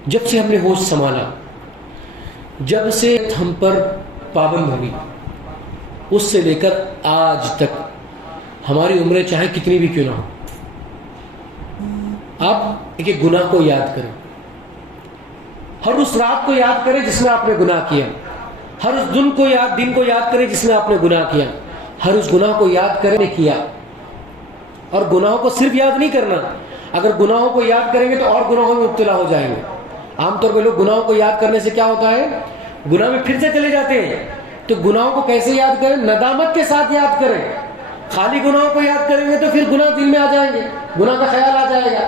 جب سے ہم نے ہوش سنبھالا، جب سے ہم پر پابند ہوگی، اس سے لے کر آج تک ہماری عمریں چاہے کتنی بھی کیوں نہ ہو، آپ ایک گناہ کو یاد کریں. ہر اس رات کو یاد کریں جس میں آپ نے گناہ کیا، ہر اس دن کو یاد کریں جس میں آپ نے گناہ کیا، ہر اس گناہ کو یاد کریں کیا. اور گناہوں کو صرف یاد نہیں کرنا، اگر گناہوں کو یاد کریں گے تو اور گناہوں میں مبتلا ہو جائیں گے. عام طور پہ لوگ گناہوں کو یاد کرنے سے کیا ہوتا ہے، گناہ میں پھر سے چلے جاتے ہیں. تو گناہوں کو کیسے یاد کریں؟ ندامت کے ساتھ یاد کریں. خالی گناہوں کو یاد کریں گے تو پھر گناہ دل میں آ جائیں گے، گناہ کا خیال آ جائے گا.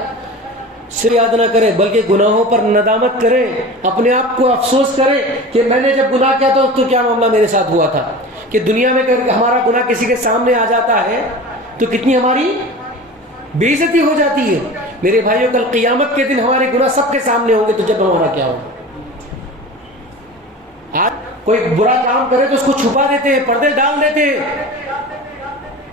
صرف یاد نہ کریں بلکہ گناہوں پر ندامت کریں، اپنے آپ کو افسوس کریں کہ میں نے جب گناہ کیا تو کیا معاملہ میرے ساتھ ہوا تھا. کہ دنیا میں اگر ہمارا گناہ کسی کے سامنے آ جاتا ہے تو کتنی ہماری بے عزتی ہو جاتی ہے. میرے بھائیوں، کل قیامت کے دن ہمارے گناہ سب کے سامنے ہوں گے تو جب ہمارا کیا ہوگا؟ آج کوئی برا کام کرے تو اس کو چھپا دیتے ہیں، پردے ڈال دیتے ہیں،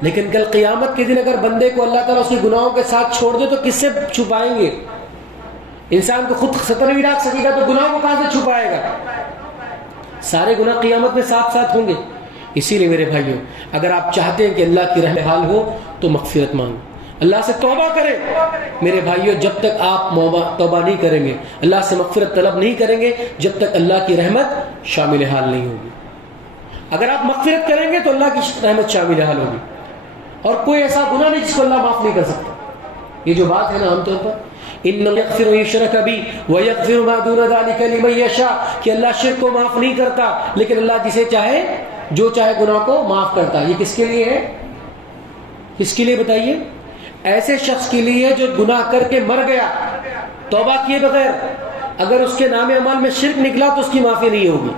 لیکن کل قیامت کے دن اگر بندے کو اللہ تعالیٰ اس کے گناہوں کے ساتھ چھوڑ دے تو کس سے چھپائیں گے؟ انسان کو خود سطر نہیں ڈھانپ سکے گا تو گناہ کو کہاں سے چھپائے گا؟ سارے گناہ قیامت میں ساتھ ساتھ ہوں گے. اسی لیے میرے بھائیوں، اگر آپ چاہتے ہیں کہ اللہ کی رحمت حال ہو تو مغفرت مانگو، اللہ سے توبہ کریں. میرے بھائیوں، جب تک آپ توبہ نہیں کریں گے، اللہ سے مغفرت طلب نہیں کریں گے، جب تک اللہ کی رحمت شامل حال نہیں ہوگی. اگر آپ مغفرت کریں گے تو اللہ کی رحمت شامل حال ہوگی. اور کوئی ایسا گناہ نہیں جس کو اللہ معاف نہیں کر سکتا. یہ جو بات ہے نا عام طور پر ان یغفر یشرک بی ویغفر ما دون ذلک لمن یشاء، کہ اللہ شرک کو معاف نہیں کرتا لیکن اللہ جسے چاہے جو چاہے گناہ کو معاف کرتا. یہ کس کے لیے ہے؟ کس کے لیے بتائیے؟ ایسے شخص کے لیے جو گناہ کر کے مر گیا توبہ کیے بغیر. اگر اس کے نام اعمال میں شرک نکلا تو اس کی معافی نہیں ہوگی.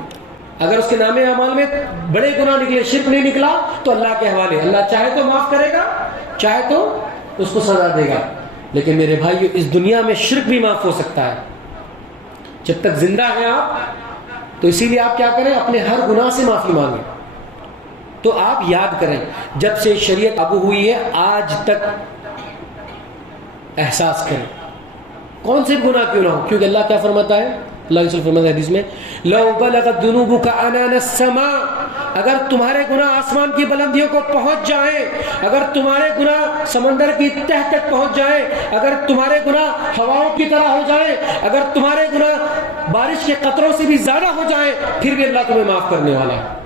اگر اس کے نام اعمال میں بڑے گناہ نکلے، شرک نہیں نکلا، تو اللہ کے حوالے. اللہ چاہے تو معاف کرے گا، چاہے تو اس کو سزا دے گا. لیکن میرے بھائیو، اس دنیا میں شرک بھی معاف ہو سکتا ہے جب تک زندہ ہیں آپ. تو اسی لیے آپ کیا کریں؟ اپنے ہر گناہ سے معافی مانگیں. تو آپ یاد کریں، جب سے شریعت لاگو ہوئی ہے آج تک احساس کریں کون سے گناہ کیوں نہ ہو. کیونکہ اللہ کیا فرماتا ہے؟ اللہ کے رسول فرماتا ہے حدیث میں، لو بلغت ذنوبک عنان السماء، اگر تمہارے گناہ آسمان کی بلندیوں کو پہنچ جائیں، اگر تمہارے گناہ سمندر کی تہ تک پہنچ جائیں، اگر تمہارے گناہ ہواؤں کی طرح ہو جائیں، اگر تمہارے گناہ بارش کے قطروں سے بھی زیادہ ہو جائیں، پھر بھی اللہ تمہیں معاف کرنے والا ہے.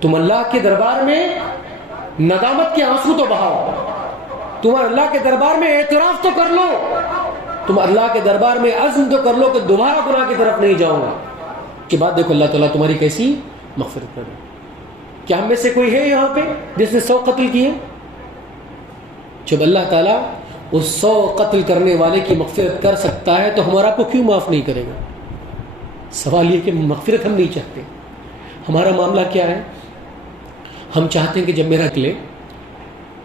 تم اللہ کے دربار میں ندامت کے آنسو تو بہاؤ، تم اللہ کے دربار میں اعتراف تو کر لو، تم اللہ کے دربار میں عزم تو کر لو کہ دوبارہ گناہ کی طرف نہیں جاؤں گا. کے بعد دیکھو اللہ تعالیٰ تمہاری کیسی مغفرت کرے. کیا ہم میں سے کوئی ہے یہاں پہ جس نے 100 قتل کیے؟ جب اللہ تعالیٰ اس 100 قتل کرنے والے کی مغفرت کر سکتا ہے تو ہمارا کو کیوں معاف نہیں کرے گا؟ سوال یہ کہ مغفرت ہم نہیں چاہتے. ہمارا معاملہ کیا ہے؟ ہم چاہتے ہیں کہ جب میرا نکلے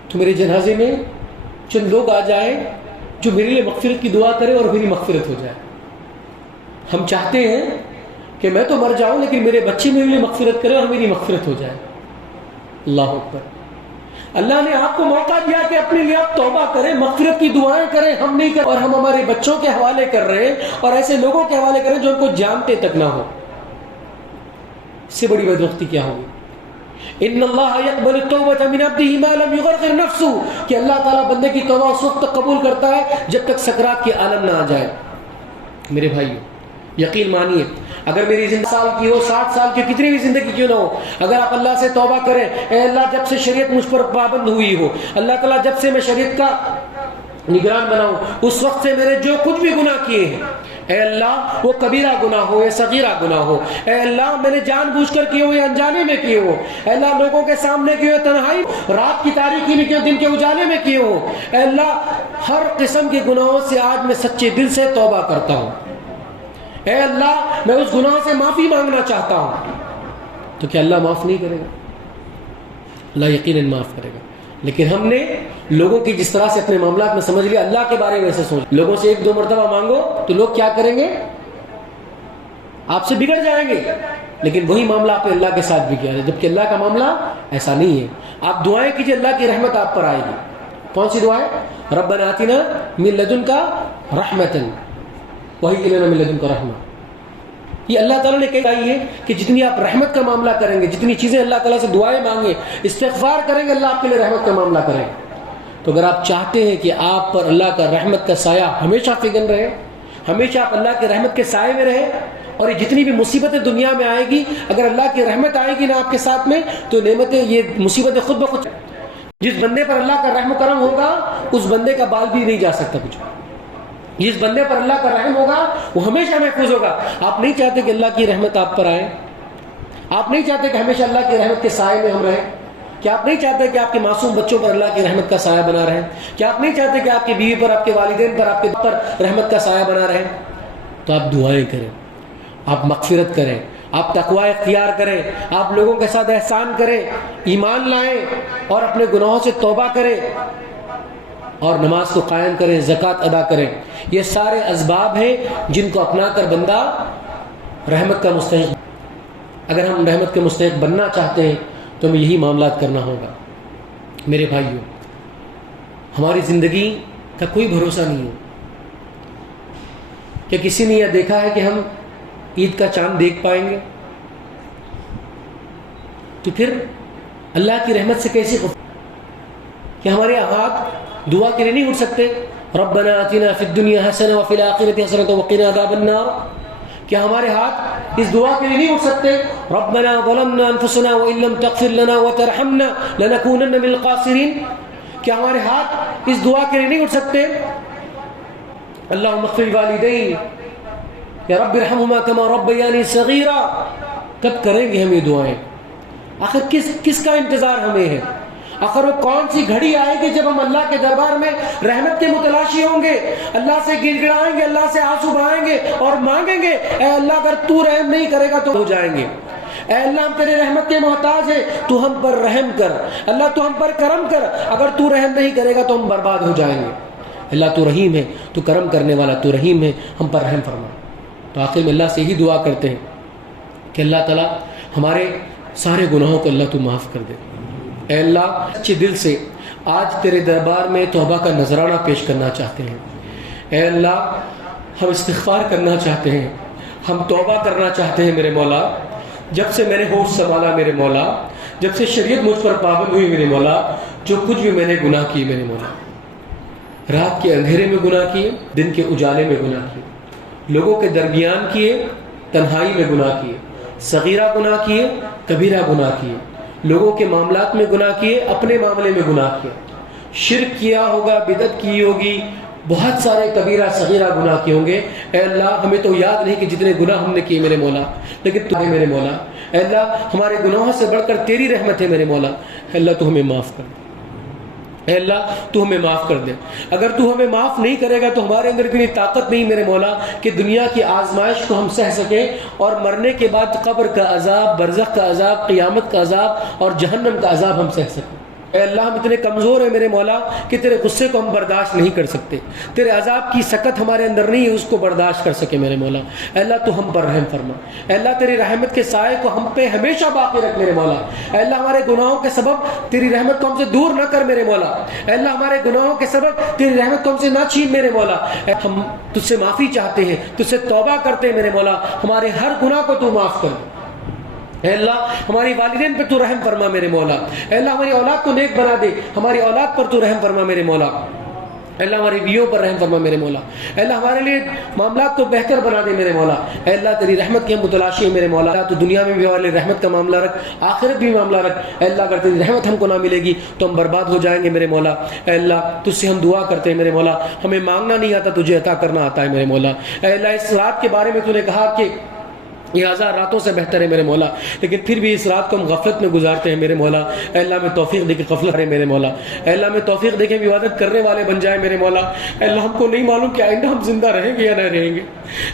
تو میرے جنازے میں چند لوگ آ جائیں جو میرے لیے مغفرت کی دعا کرے اور میری مغفرت ہو جائے. ہم چاہتے ہیں کہ میں تو مر جاؤں لیکن میرے بچے میرے لیے مغفرت کرے اور میری مغفرت ہو جائے. اللہ اکبر. اللہ نے آپ کو موقع دیا کہ اپنے لیے آپ توبہ کریں، مغفرت کی دعائیں کریں. ہم نہیں کریں اور ہم ہمارے بچوں کے حوالے کر رہے ہیں اور ایسے لوگوں کے حوالے کر رہے ہیں جو ان کو جانتے تک نہ ہو. اس سے بڑی بدبختی کیا ہوگی؟ ان اللہ یقبل التوبۃ من عبدہ ما لم یغرغر نفسہ، کہ اللہ تعالیٰ بندے کی توبہ اس وقت تک قبول کرتا ہے جب تک سکرات کے عالم نہ آ جائے. میرے بھائیو، یقین مانیے، اگر میری زندگی 60 سال کی ہو، 60 سال کی کتنی بھی زندگی کیوں نہ ہو، اگر آپ اللہ سے توبہ کریں، اے اللہ جب سے شریعت مجھ پر پابند ہوئی ہو، اللہ تعالیٰ جب سے میں شریعت کا نگران بنا ہوں، اس وقت سے میرے جو کچھ بھی گناہ کیے ہیں، اے اللہ وہ کبیرہ گناہ ہو یا صغیرہ گناہ ہو، اے اللہ میں نے جان بوجھ کر کیے ہو یا انجانے میں کیے ہو، اے اللہ لوگوں کے سامنے کیے ہو، تنہائی رات کی تاریکی میں کیے ہو، دن کے اجالے میں کیے ہو، اے اللہ ہر قسم کے گناہوں سے آج میں سچے دل سے توبہ کرتا ہوں. اے اللہ میں اس گناہ سے معافی مانگنا چاہتا ہوں. تو کیا اللہ معاف نہیں کرے گا؟ اللہ یقیناً معاف کرے گا. لیکن ہم نے لوگوں کی جس طرح سے اپنے معاملات میں سمجھ لیا، اللہ کے بارے میں ایسے سوچ، لوگوں سے 1-2 مرتبہ مانگو تو لوگ کیا کریں گے؟ آپ سے بگڑ جائیں گے. لیکن وہی معاملہ آپ نے اللہ کے ساتھ بھی کیا ہے، جبکہ اللہ کا معاملہ ایسا نہیں ہے. آپ دعائیں کیجئے، اللہ کی رحمت آپ پر آئے گی. کون سی دعائیں؟ ربنا آتنا من لدنک رحمتا وہی لنا من لدنک رحمہ. یہ اللہ تعالیٰ نے کہی ہے کہ جتنی آپ رحمت کا معاملہ کریں گے، جتنی چیزیں اللہ تعالیٰ سے دعائیں مانگیں، استغفار کریں گے، اللہ آپ کے لیے رحمت کا معاملہ کریں. تو اگر آپ چاہتے ہیں کہ آپ پر اللہ کا رحمت کا سایہ ہمیشہ فگن رہے، ہمیشہ آپ اللہ کے رحمت کے سائے میں رہے، اور یہ جتنی بھی مصیبتیں دنیا میں آئے گی، اگر اللہ کی رحمت آئے گی نا آپ کے ساتھ میں، تو نعمتیں، یہ مصیبتیں خود بخود. جس بندے پر اللہ کا رحم و کرم ہوگا اس بندے کا بال بھی نہیں جا سکتا کچھ. جس بندے پر اللہ کا رحم ہوگا وہ ہمیشہ محفوظ ہوگا. آپ نہیں چاہتے کہ اللہ کی رحمت آپ پر آئے؟ آپ نہیں چاہتے کہ ہمیشہ اللہ کی رحمت کے سائے میں ہم رہیں؟ کیا آپ نہیں چاہتے کہ آپ کے معصوم بچوں پر اللہ کی رحمت کا سایہ بنا رہیں؟ کیا آپ نہیں چاہتے کہ آپ کی بیوی پر، آپ کے والدین پر، آپ کے پر رحمت کا سایہ بنا رہیں؟ تو آپ دعائیں کریں، آپ مغفرت کریں، آپ تقوی اختیار کریں، آپ لوگوں کے ساتھ احسان کریں، ایمان لائیں اور اپنے گناہوں سے توبہ کریں اور نماز کو قائم کریں، زکوٰۃ ادا کریں. یہ سارے اسباب ہیں جن کو اپنا کر بندہ رحمت کا مستحق. اگر ہم رحمت کے مستحق بننا چاہتے ہیں تو ہمیں یہی معاملات کرنا ہوگا. میرے بھائیوں، ہماری زندگی کا کوئی بھروسہ نہیں ہے. کہ کسی نے یہ دیکھا ہے کہ ہم عید کا چاند دیکھ پائیں گے؟ تو پھر اللہ کی رحمت سے کیسی کہ ہمارے ہاتھ دعا کے لیے نہیں اٹھ سکتے؟ ربنا آتنا فی الدنیا حسنہ وفی الآخرۃ حسنۃ وقنا عذاب النار. کیا ہمارے ہاتھ اس دعا کے لیے نہیں اٹھ سکتے؟ ربنا ظلمنا انفسنا وان لم تغفر لنا وترحمنا لنکونن من الخاسرین. کیا ہمارے ہاتھ اس دعا کے لیے نہیں اٹھ سکتے؟ اللہم اغفر لوالدین یا رب ارحمہما کما ربیانی صغیرا. کب کریں گے ہم یہ دعائیں؟ آخر کس کا انتظار ہمیں ہے؟ آخر وہ کون سی گھڑی آئے گی جب ہم اللہ کے دربار میں رحمت کے متلاشی ہوں گے، اللہ سے گڑ گڑائیں گے، اللہ سے آنسو بہائیں گے اور مانگیں گے اے اللہ اگر تو رحم نہیں کرے گا تو ہو جائیں گے. اے اللہ ہم تیرے رحمت کے محتاج ہیں، تو ہم پر رحم کر. اللہ تو ہم پر کرم کر، اگر تو رحم نہیں کرے گا تو ہم برباد ہو جائیں گے. اللہ تو رحیم ہے، تو کرم کرنے والا، تو رحیم ہے، ہم پر رحم فرما. تو آخر میں اللہ سے یہی دعا کرتے ہیں کہ اللہ تعالیٰ ہمارے سارے گناہوں کو اللہ تو معاف کر دے. اے اللہ اچھے دل سے آج تیرے دربار میں توبہ کا نذرانہ پیش کرنا چاہتے ہیں. اے اللہ ہم استغفار کرنا چاہتے ہیں، ہم توبہ کرنا چاہتے ہیں میرے مولا. جب سے میں نے ہوش سنبھالا میرے مولا، جب سے شریعت مجھ پر پابند ہوئی میرے مولا، جو کچھ بھی میں نے گناہ کیے میرے مولا، رات کے اندھیرے میں گناہ کیے، دن کے اجالے میں گناہ کیے، لوگوں کے درمیان کیے، تنہائی میں گناہ کیے، صغیرہ گناہ کیے، کبیرہ گناہ کیے، لوگوں کے معاملات میں گناہ کیے، اپنے معاملے میں گناہ کیے، شرک کیا ہوگا، بدعت کی ہوگی، بہت سارے کبیرہ صغیرہ گناہ کیے ہوں گے. اے اللہ ہمیں تو یاد نہیں کہ جتنے گناہ ہم نے کیے میرے مولا، لیکن تو ہے میرے مولا. اے اللہ ہمارے گناہوں سے بڑھ کر تیری رحمت ہے میرے مولا. اے اللہ تو ہمیں معاف کر دے. اے اللہ تو ہمیں معاف کر دے. اگر تو ہمیں معاف نہیں کرے گا تو ہمارے اندر اتنی طاقت نہیں میرے مولا کہ دنیا کی آزمائش کو ہم سہ سکیں اور مرنے کے بعد قبر کا عذاب، برزخ کا عذاب، قیامت کا عذاب اور جہنم کا عذاب ہم سہ سکیں. اے اللہ ہم اتنے کمزور ہیں میرے مولا کہ تیرے غصے کو ہم برداشت نہیں کر سکتے، تیرے عذاب کی سکت ہمارے اندر نہیں ہے اس کو برداشت کر سکے میرے مولا. اے اللہ تو ہم پر رحم فرما. اے اللہ تیری رحمت کے سائے کو ہم پہ ہمیشہ باقی رکھ میرے مولا. اے اللہ ہمارے گناہوں کے سبب تیری رحمت کو ہم سے دور نہ کر میرے مولا. اے اللہ ہمارے گناہوں کے سبب تیری رحمت کو ہم سے نہ چھین میرے مولا. ہم تجھ سے معافی چاہتے ہیں، تجھ سے توبہ کرتے ہیں میرے مولا. ہمارے ہر گناہ کو تو معاف کر. اے اللہ ہماری والدین پہ تو رحم فرما میرے مولا. اے اللہ ہماری اولاد کو نیک بنا دے، ہماری اولاد پر تو رحم فرما میرے مولا. اے اللہ ہماری بیویوں پر رحم فرما میرے مولا. اے اللہ ہمارے لیے معاملات کو بہتر بنا دے میرے مولا. اے اللہ تیری رحمت کی ہم متلاشی ہیں میرے مولا. تو دنیا میں بھی ہمارے رحمت کا معاملہ رکھ، آخرت بھی معاملہ رکھ. اے اللہ اگر تیری رحمت ہم کو نہ ملے گی تو ہم برباد ہو جائیں گے میرے مولا. اے اللہ تجھ سے ہم دعا کرتے ہیں میرے مولا، ہمیں مانگنا نہیں آتا، تجھے عطا کرنا آتا ہے میرے مولا. اے اللہ اس رات کے بارے میں تو نے کہا کہ یہ 1000 راتوں سے بہتر ہے میرے مولا، لیکن پھر بھی اس رات کو ہم غفلت میں گزارتے ہیں میرے مولا. اے اللہ میں توفیق دے کے غفلت کریں میرے مولا. اے اللہ میں توفیق دے کے عبادت کرنے والے بن جائیں میرے مولا. اے اللہ ہم کو نہیں معلوم کہ آئندہ ہم زندہ رہیں گے یا نہ رہیں گے.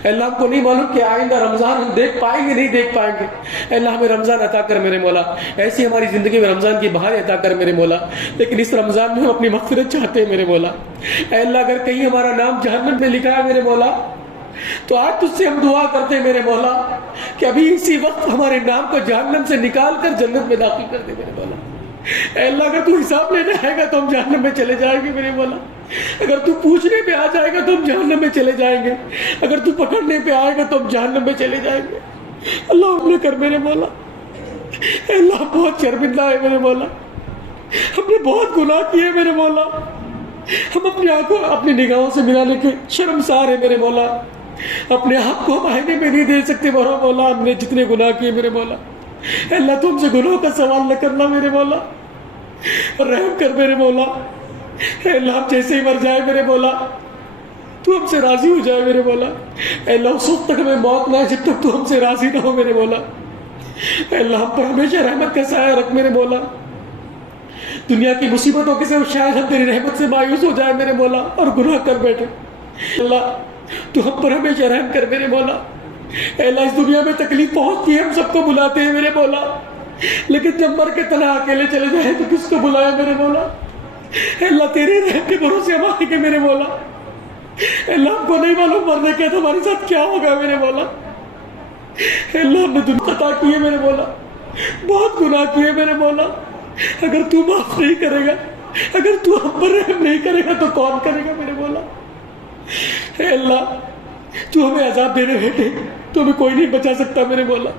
اے اللہ ہم کو نہیں معلوم کہ آئندہ رمضان ہم دیکھ پائیں گے نہیں دیکھ پائیں گے. اے اللہ ہمیں رمضان عطا کر میرے مولا. ایسی ہماری زندگی میں رمضان کی بہار عطا کر میرے مولا. لیکن اس رمضان میں ہم اپنی مغفرت چاہتے ہیں میرے مولا. اے اللہ اگر کہیں ہمارا نام جہنم میں لکھا ہے میرے مولا تو آج تجھ سے ہم دعا کرتے ہیں میرے مولا کہ ابھی اسی وقت ہمارے نام کو جہنم سے نکال کر جنت میں داخل کر دے میرے مولا. اے اللہ اگر تو حساب لینے آئے گا تو ہم جہنم میں چلے جائیں گے میرے مولا. اگر تو پوچھنے پہ آ جائے گا تو ہم جہنم میں چلے جائیں گے. اگر تو پکڑنے پہ آئے گا تو ہم جہنم میں چلے جائیں گے. اللہ ہم نے کر میرے مولا. اے اللہ بہت شرمندہ ہے میرے مولا، ہم نے بہت گناہ کیے میرے مولا. ہم اپنی آنکھوں اپنی نگاہوں سے ملانے کے شرمسار ہیں میرے مولا. اپنے آپ کو ہم آئینے میں نہیں دے سکتے میرے مولا. ہم نے جتنے گناہ کیے میرے مولا. اے اللہ تم سے گناہوں کا سوال نہ کرنا میرے مولا، رحم کر میرے مولا. اے اللہ ہم جیسے ہی مر جائے میرے مولا تو ہم سے راضی ہو جائے میرے مولا. اے اللہ اس وقت تک ہمیں موت نہ آئے جب تک تو ہم سے راضی نہ ہو میرے مولا. اے اللہ ہم پر ہمیشہ رحمت کا سایہ رکھ میرے مولا. دنیا کی مصیبتوں کے ساتھ شاید ہم تیری رحمت سے مایوس ہو جائے میرے مولا اور گناہ کر بیٹھے. اللہ تو ہم پر ہمیشہ رحم کر میرے مولا. اے اللہ اس دنیا میں تکلیف پہنچتی ہے، ہم سب کو بلاتے ہیں میرے مولا، لیکن جب مر کے تنہا اکیلے چلے جائیں تو کس کو بلائے میرے مولا. اے اللہ تیرے رحم کے بھروسے ہم آئیں گے میرے مولا. اے اللہ ہم کو نہیں معلوم مرنے کے تو ہمارے ساتھ کیا ہوگا میرے مولا. اے اللہ ہم نے دنیا خطا کی ہے میرے مولا، بہت گناہ کیے میرے مولا. اگر تو معاف نہیں کرے گا، اگر تو ہم پر رحم نہیں کرے گا تو کون کرے گا میرے مولا. اے اللہ تو ہمیں عذاب دے رہے بیٹے، تو ہمیں کوئی نہیں بچا سکتا میرے مولا،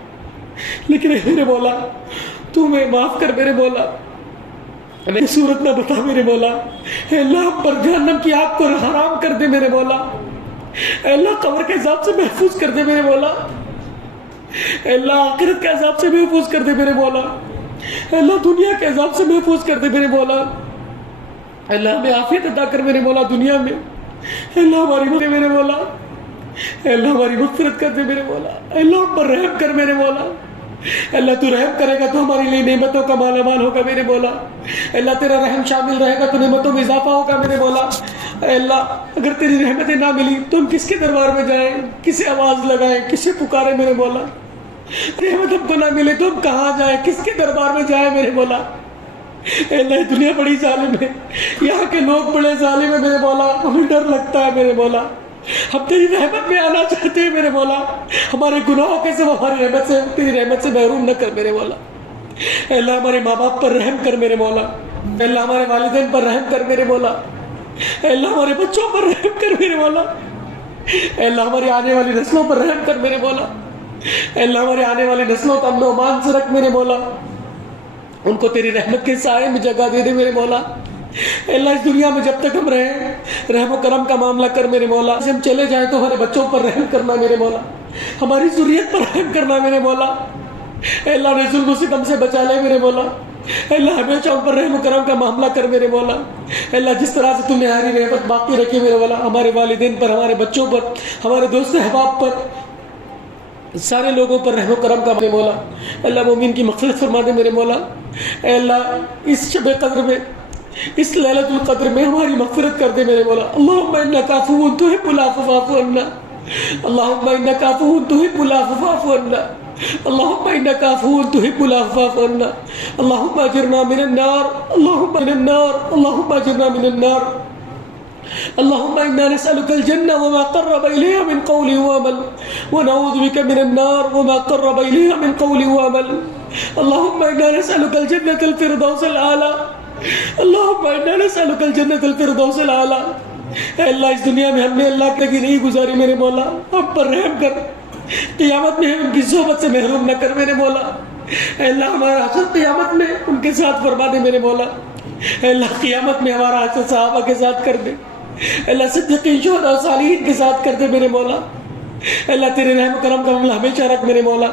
لیکن اے میرے مولا تو ہمیں معاف کر میرے مولا، ہمیں صورت نہ بتا میرے مولا، اے اللہ ہم پر جہنم کی آگ کو حرام کر دے میرے مولا، اے اللہ قبر کے عذاب سے محفوظ کر دے میرے مولا، اے اللہ آخرت کے عذاب سے محفوظ کر دے میرے مولا، اے اللہ دنیا کے عذاب سے محفوظ کر دے میرے مولا، اے اللہ ہمیں عافیت عطا کر میرے مولا دنیا میں، اے اللہ ہماری مغفرت میرے مولا، اے اللہ ہماری مغفرت کر دے میرے مولا، اے اللہ ہم پر رحم کر میرے مولا، اے اللہ تو رحم کرے گا تو ہمارے لیے نعمتوں کا مالا مال ہوگا میرے مولا، اے اللہ تیرا رحم شامل رہے گا تو نعمتوں میں اضافہ ہوگا میرے مولا، اے اللہ اگر تیری رحمتیں نہ ملی تو ہم کس کے دربار میں جائیں، کسے آواز لگائیں، کسے پکارے میرے مولا، رحمت ہم کو نہ ملے تو ہم کہاں جائیں، کس کے دربار میں جائیں میرے مولا، اے اللہ یہ دنیا بڑی ظالم ہے، یہاں کے لوگ بڑے ظالم ہیں میرے مولا، ہمیں ڈر لگتا ہے میرے مولا، ہم تیری رحمت میں آنا چاہتے ہیں میرے مولا، ہمارے گناہوں کے سوا ہماری رحمت سے تیری رحمت سے محروم نہ کر میرے مولا، اے اللہ ہمارے ماں باپ پر رحم کر میرے مولا، اے اللہ ہمارے والدین پر رحم کر میرے مولا، اے اللہ ہمارے بچوں پر رحم کر میرے مولا، اے اللہ ہماری آنے والی نسلوں پر رحم کر میرے مولا، اے اللہ ہمارے آنے والی نسلوں کو امن و امان سے رکھ میرے مولا، ان کو تیری رحمت کے سائے میں جگہ دے دے میرے مولا، اے اللہ اس دنیا میں جب تک ہم رہیں رحم و کرم کا معاملہ کر میرے مولا، ہم چلے جائیں تو ہمارے بچوں پر رحم کرنا میرے مولا، ہماری ذریت پر رحم کرنا میرے مولا، اے اللہ نے ظلم و ستم سے بچا لے میرے مولا، اے اللہ ہمیشہ ان پر رحم و کرم کا معاملہ کر میرے مولا، اے اللہ جس طرح سے تم نے ہماری رحمت باقی رکھی میرے مولا، ہمارے والدین پر، ہمارے بچوں پر، ہمارے دوست احباب پر، سارے لوگوں پر رحم و کرم کا میرے مولا، اللہ مومن کی مغفرت فرما دے میرے مولا، اے اللہ اس شب قدر میں، اس لیلۃ القدر میں ہماری مغفرت کر دے میرے مولا، اللہم انک عفو تحب العفو فاعف عنا، اللہم انک عفو تحب العفو فاعف عنا، اللہم انک عفو تحب العفو فاعف عنا، اللہم اجرنا من النار، اللہم من النار، اللہم اجرنا من النار، اللهم إنا نسألك الجنة وما قرب إليها من قول وعمل، ونعوذ بك من النار وما قرب إليها من قول وعمل، اللهم إنا نسألك الجنة الفردوس الأعلى، اللهم إنا نسألك الجنة الفردوس الأعلى، اے اللہ اس دنیا میں ہم نے اللہ کی نہیں گزاری میرے مولا، ہم پر رحم کر، قیامت میں ان کی صحبت سے محروم نہ کر میرے مولا، اے اللہ ہمارا حشر قیامت میں ان کے ساتھ فرما دے میرے مولا، اے اللہ قیامت میں ہمارا حشر صحابہ کے ساتھ کر دے، اللہ صدیقین شہداء صالحین کے ساتھ کر دے میرے مولا، اللہ تیرے رحم و کرم کا معاملہ ہمیشہ رکھ میرے مولا،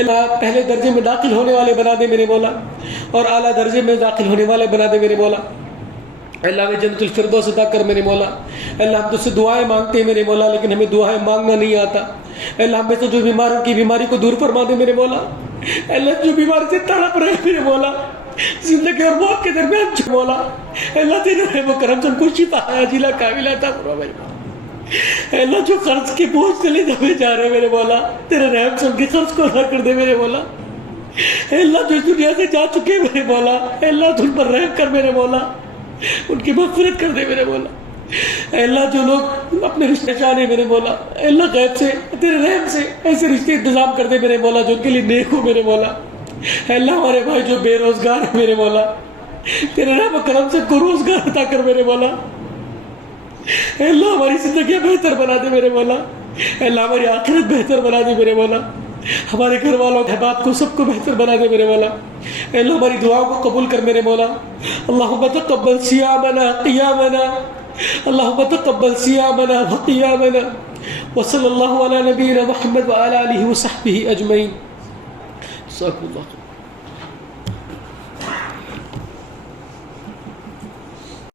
اللہ پہلے درجے میں داخل ہونے والے بنا دے میرے مولا، اور اعلیٰ درجے میں داخل ہونے والے بنا دے میرے مولا، اللہ ہمیں جنت الفردوس عطا کر میرے مولا، اللہ ہم تجھ سے دعائیں مانگتے ہیں میرے مولا، لیکن ہمیں دعائیں مانگنا نہیں آتا، اللہ ہمیں تو جو بیماروں کی بیماری کو دور فرما دے میرے مولا، اللہ جو بیماری سے تڑپ رہے میرے مولا، زندگی اور موت کے درمیان جو مولا، اللہ تیرے رحم و کرم سے ہم کو شفا عاجلہ کاملہ عطا فرما میرے مولا، اللہ جو قرض کے بوجھ تلے دبے جا رہے میرے مولا، تیرے رحم سے ان کے قرض کو ادا کر دے میرے مولا، اللہ جو اس دنیا سے جا چکے میرے مولا، اللہ تو ان پر رحم کر میرے مولا، ان کی مغفرت کر دے میرے مولا، اے اللہ جو لوگ اپنے رشتے چاہے میرے مولا، اے اللہ غیب سے تیرے رحم سے ایسے رشتے انتظام کر دے میرے مولا جو ان کے لیے نیک ہو میرے مولا، اے اللہ ہمارے بھائی جو بے روزگار ہیں میرے مولا، تیرے رحم و کرم سے کو روزگار عطا کر میرے مولا، اے اللہ ہماری زندگیاں بہتر بنا دے میرے مولا، اے اللہ ہماری آخرت بہتر بنا دے میرے مولا، ہمارے گھر والوں احباب کو سب کو بہتر بنا دے میرے مولا، اے اللہ ہماری دعاؤں کو قبول کر میرے مولا، اللہم تقبل صیامنا قیامنا، اللہم تقبل صیامنا وقیامنا، وصلی اللہ علی نبینا محمد وعلی آلہ وصحبہ اجمعین، جزاکم اللہ خیر۔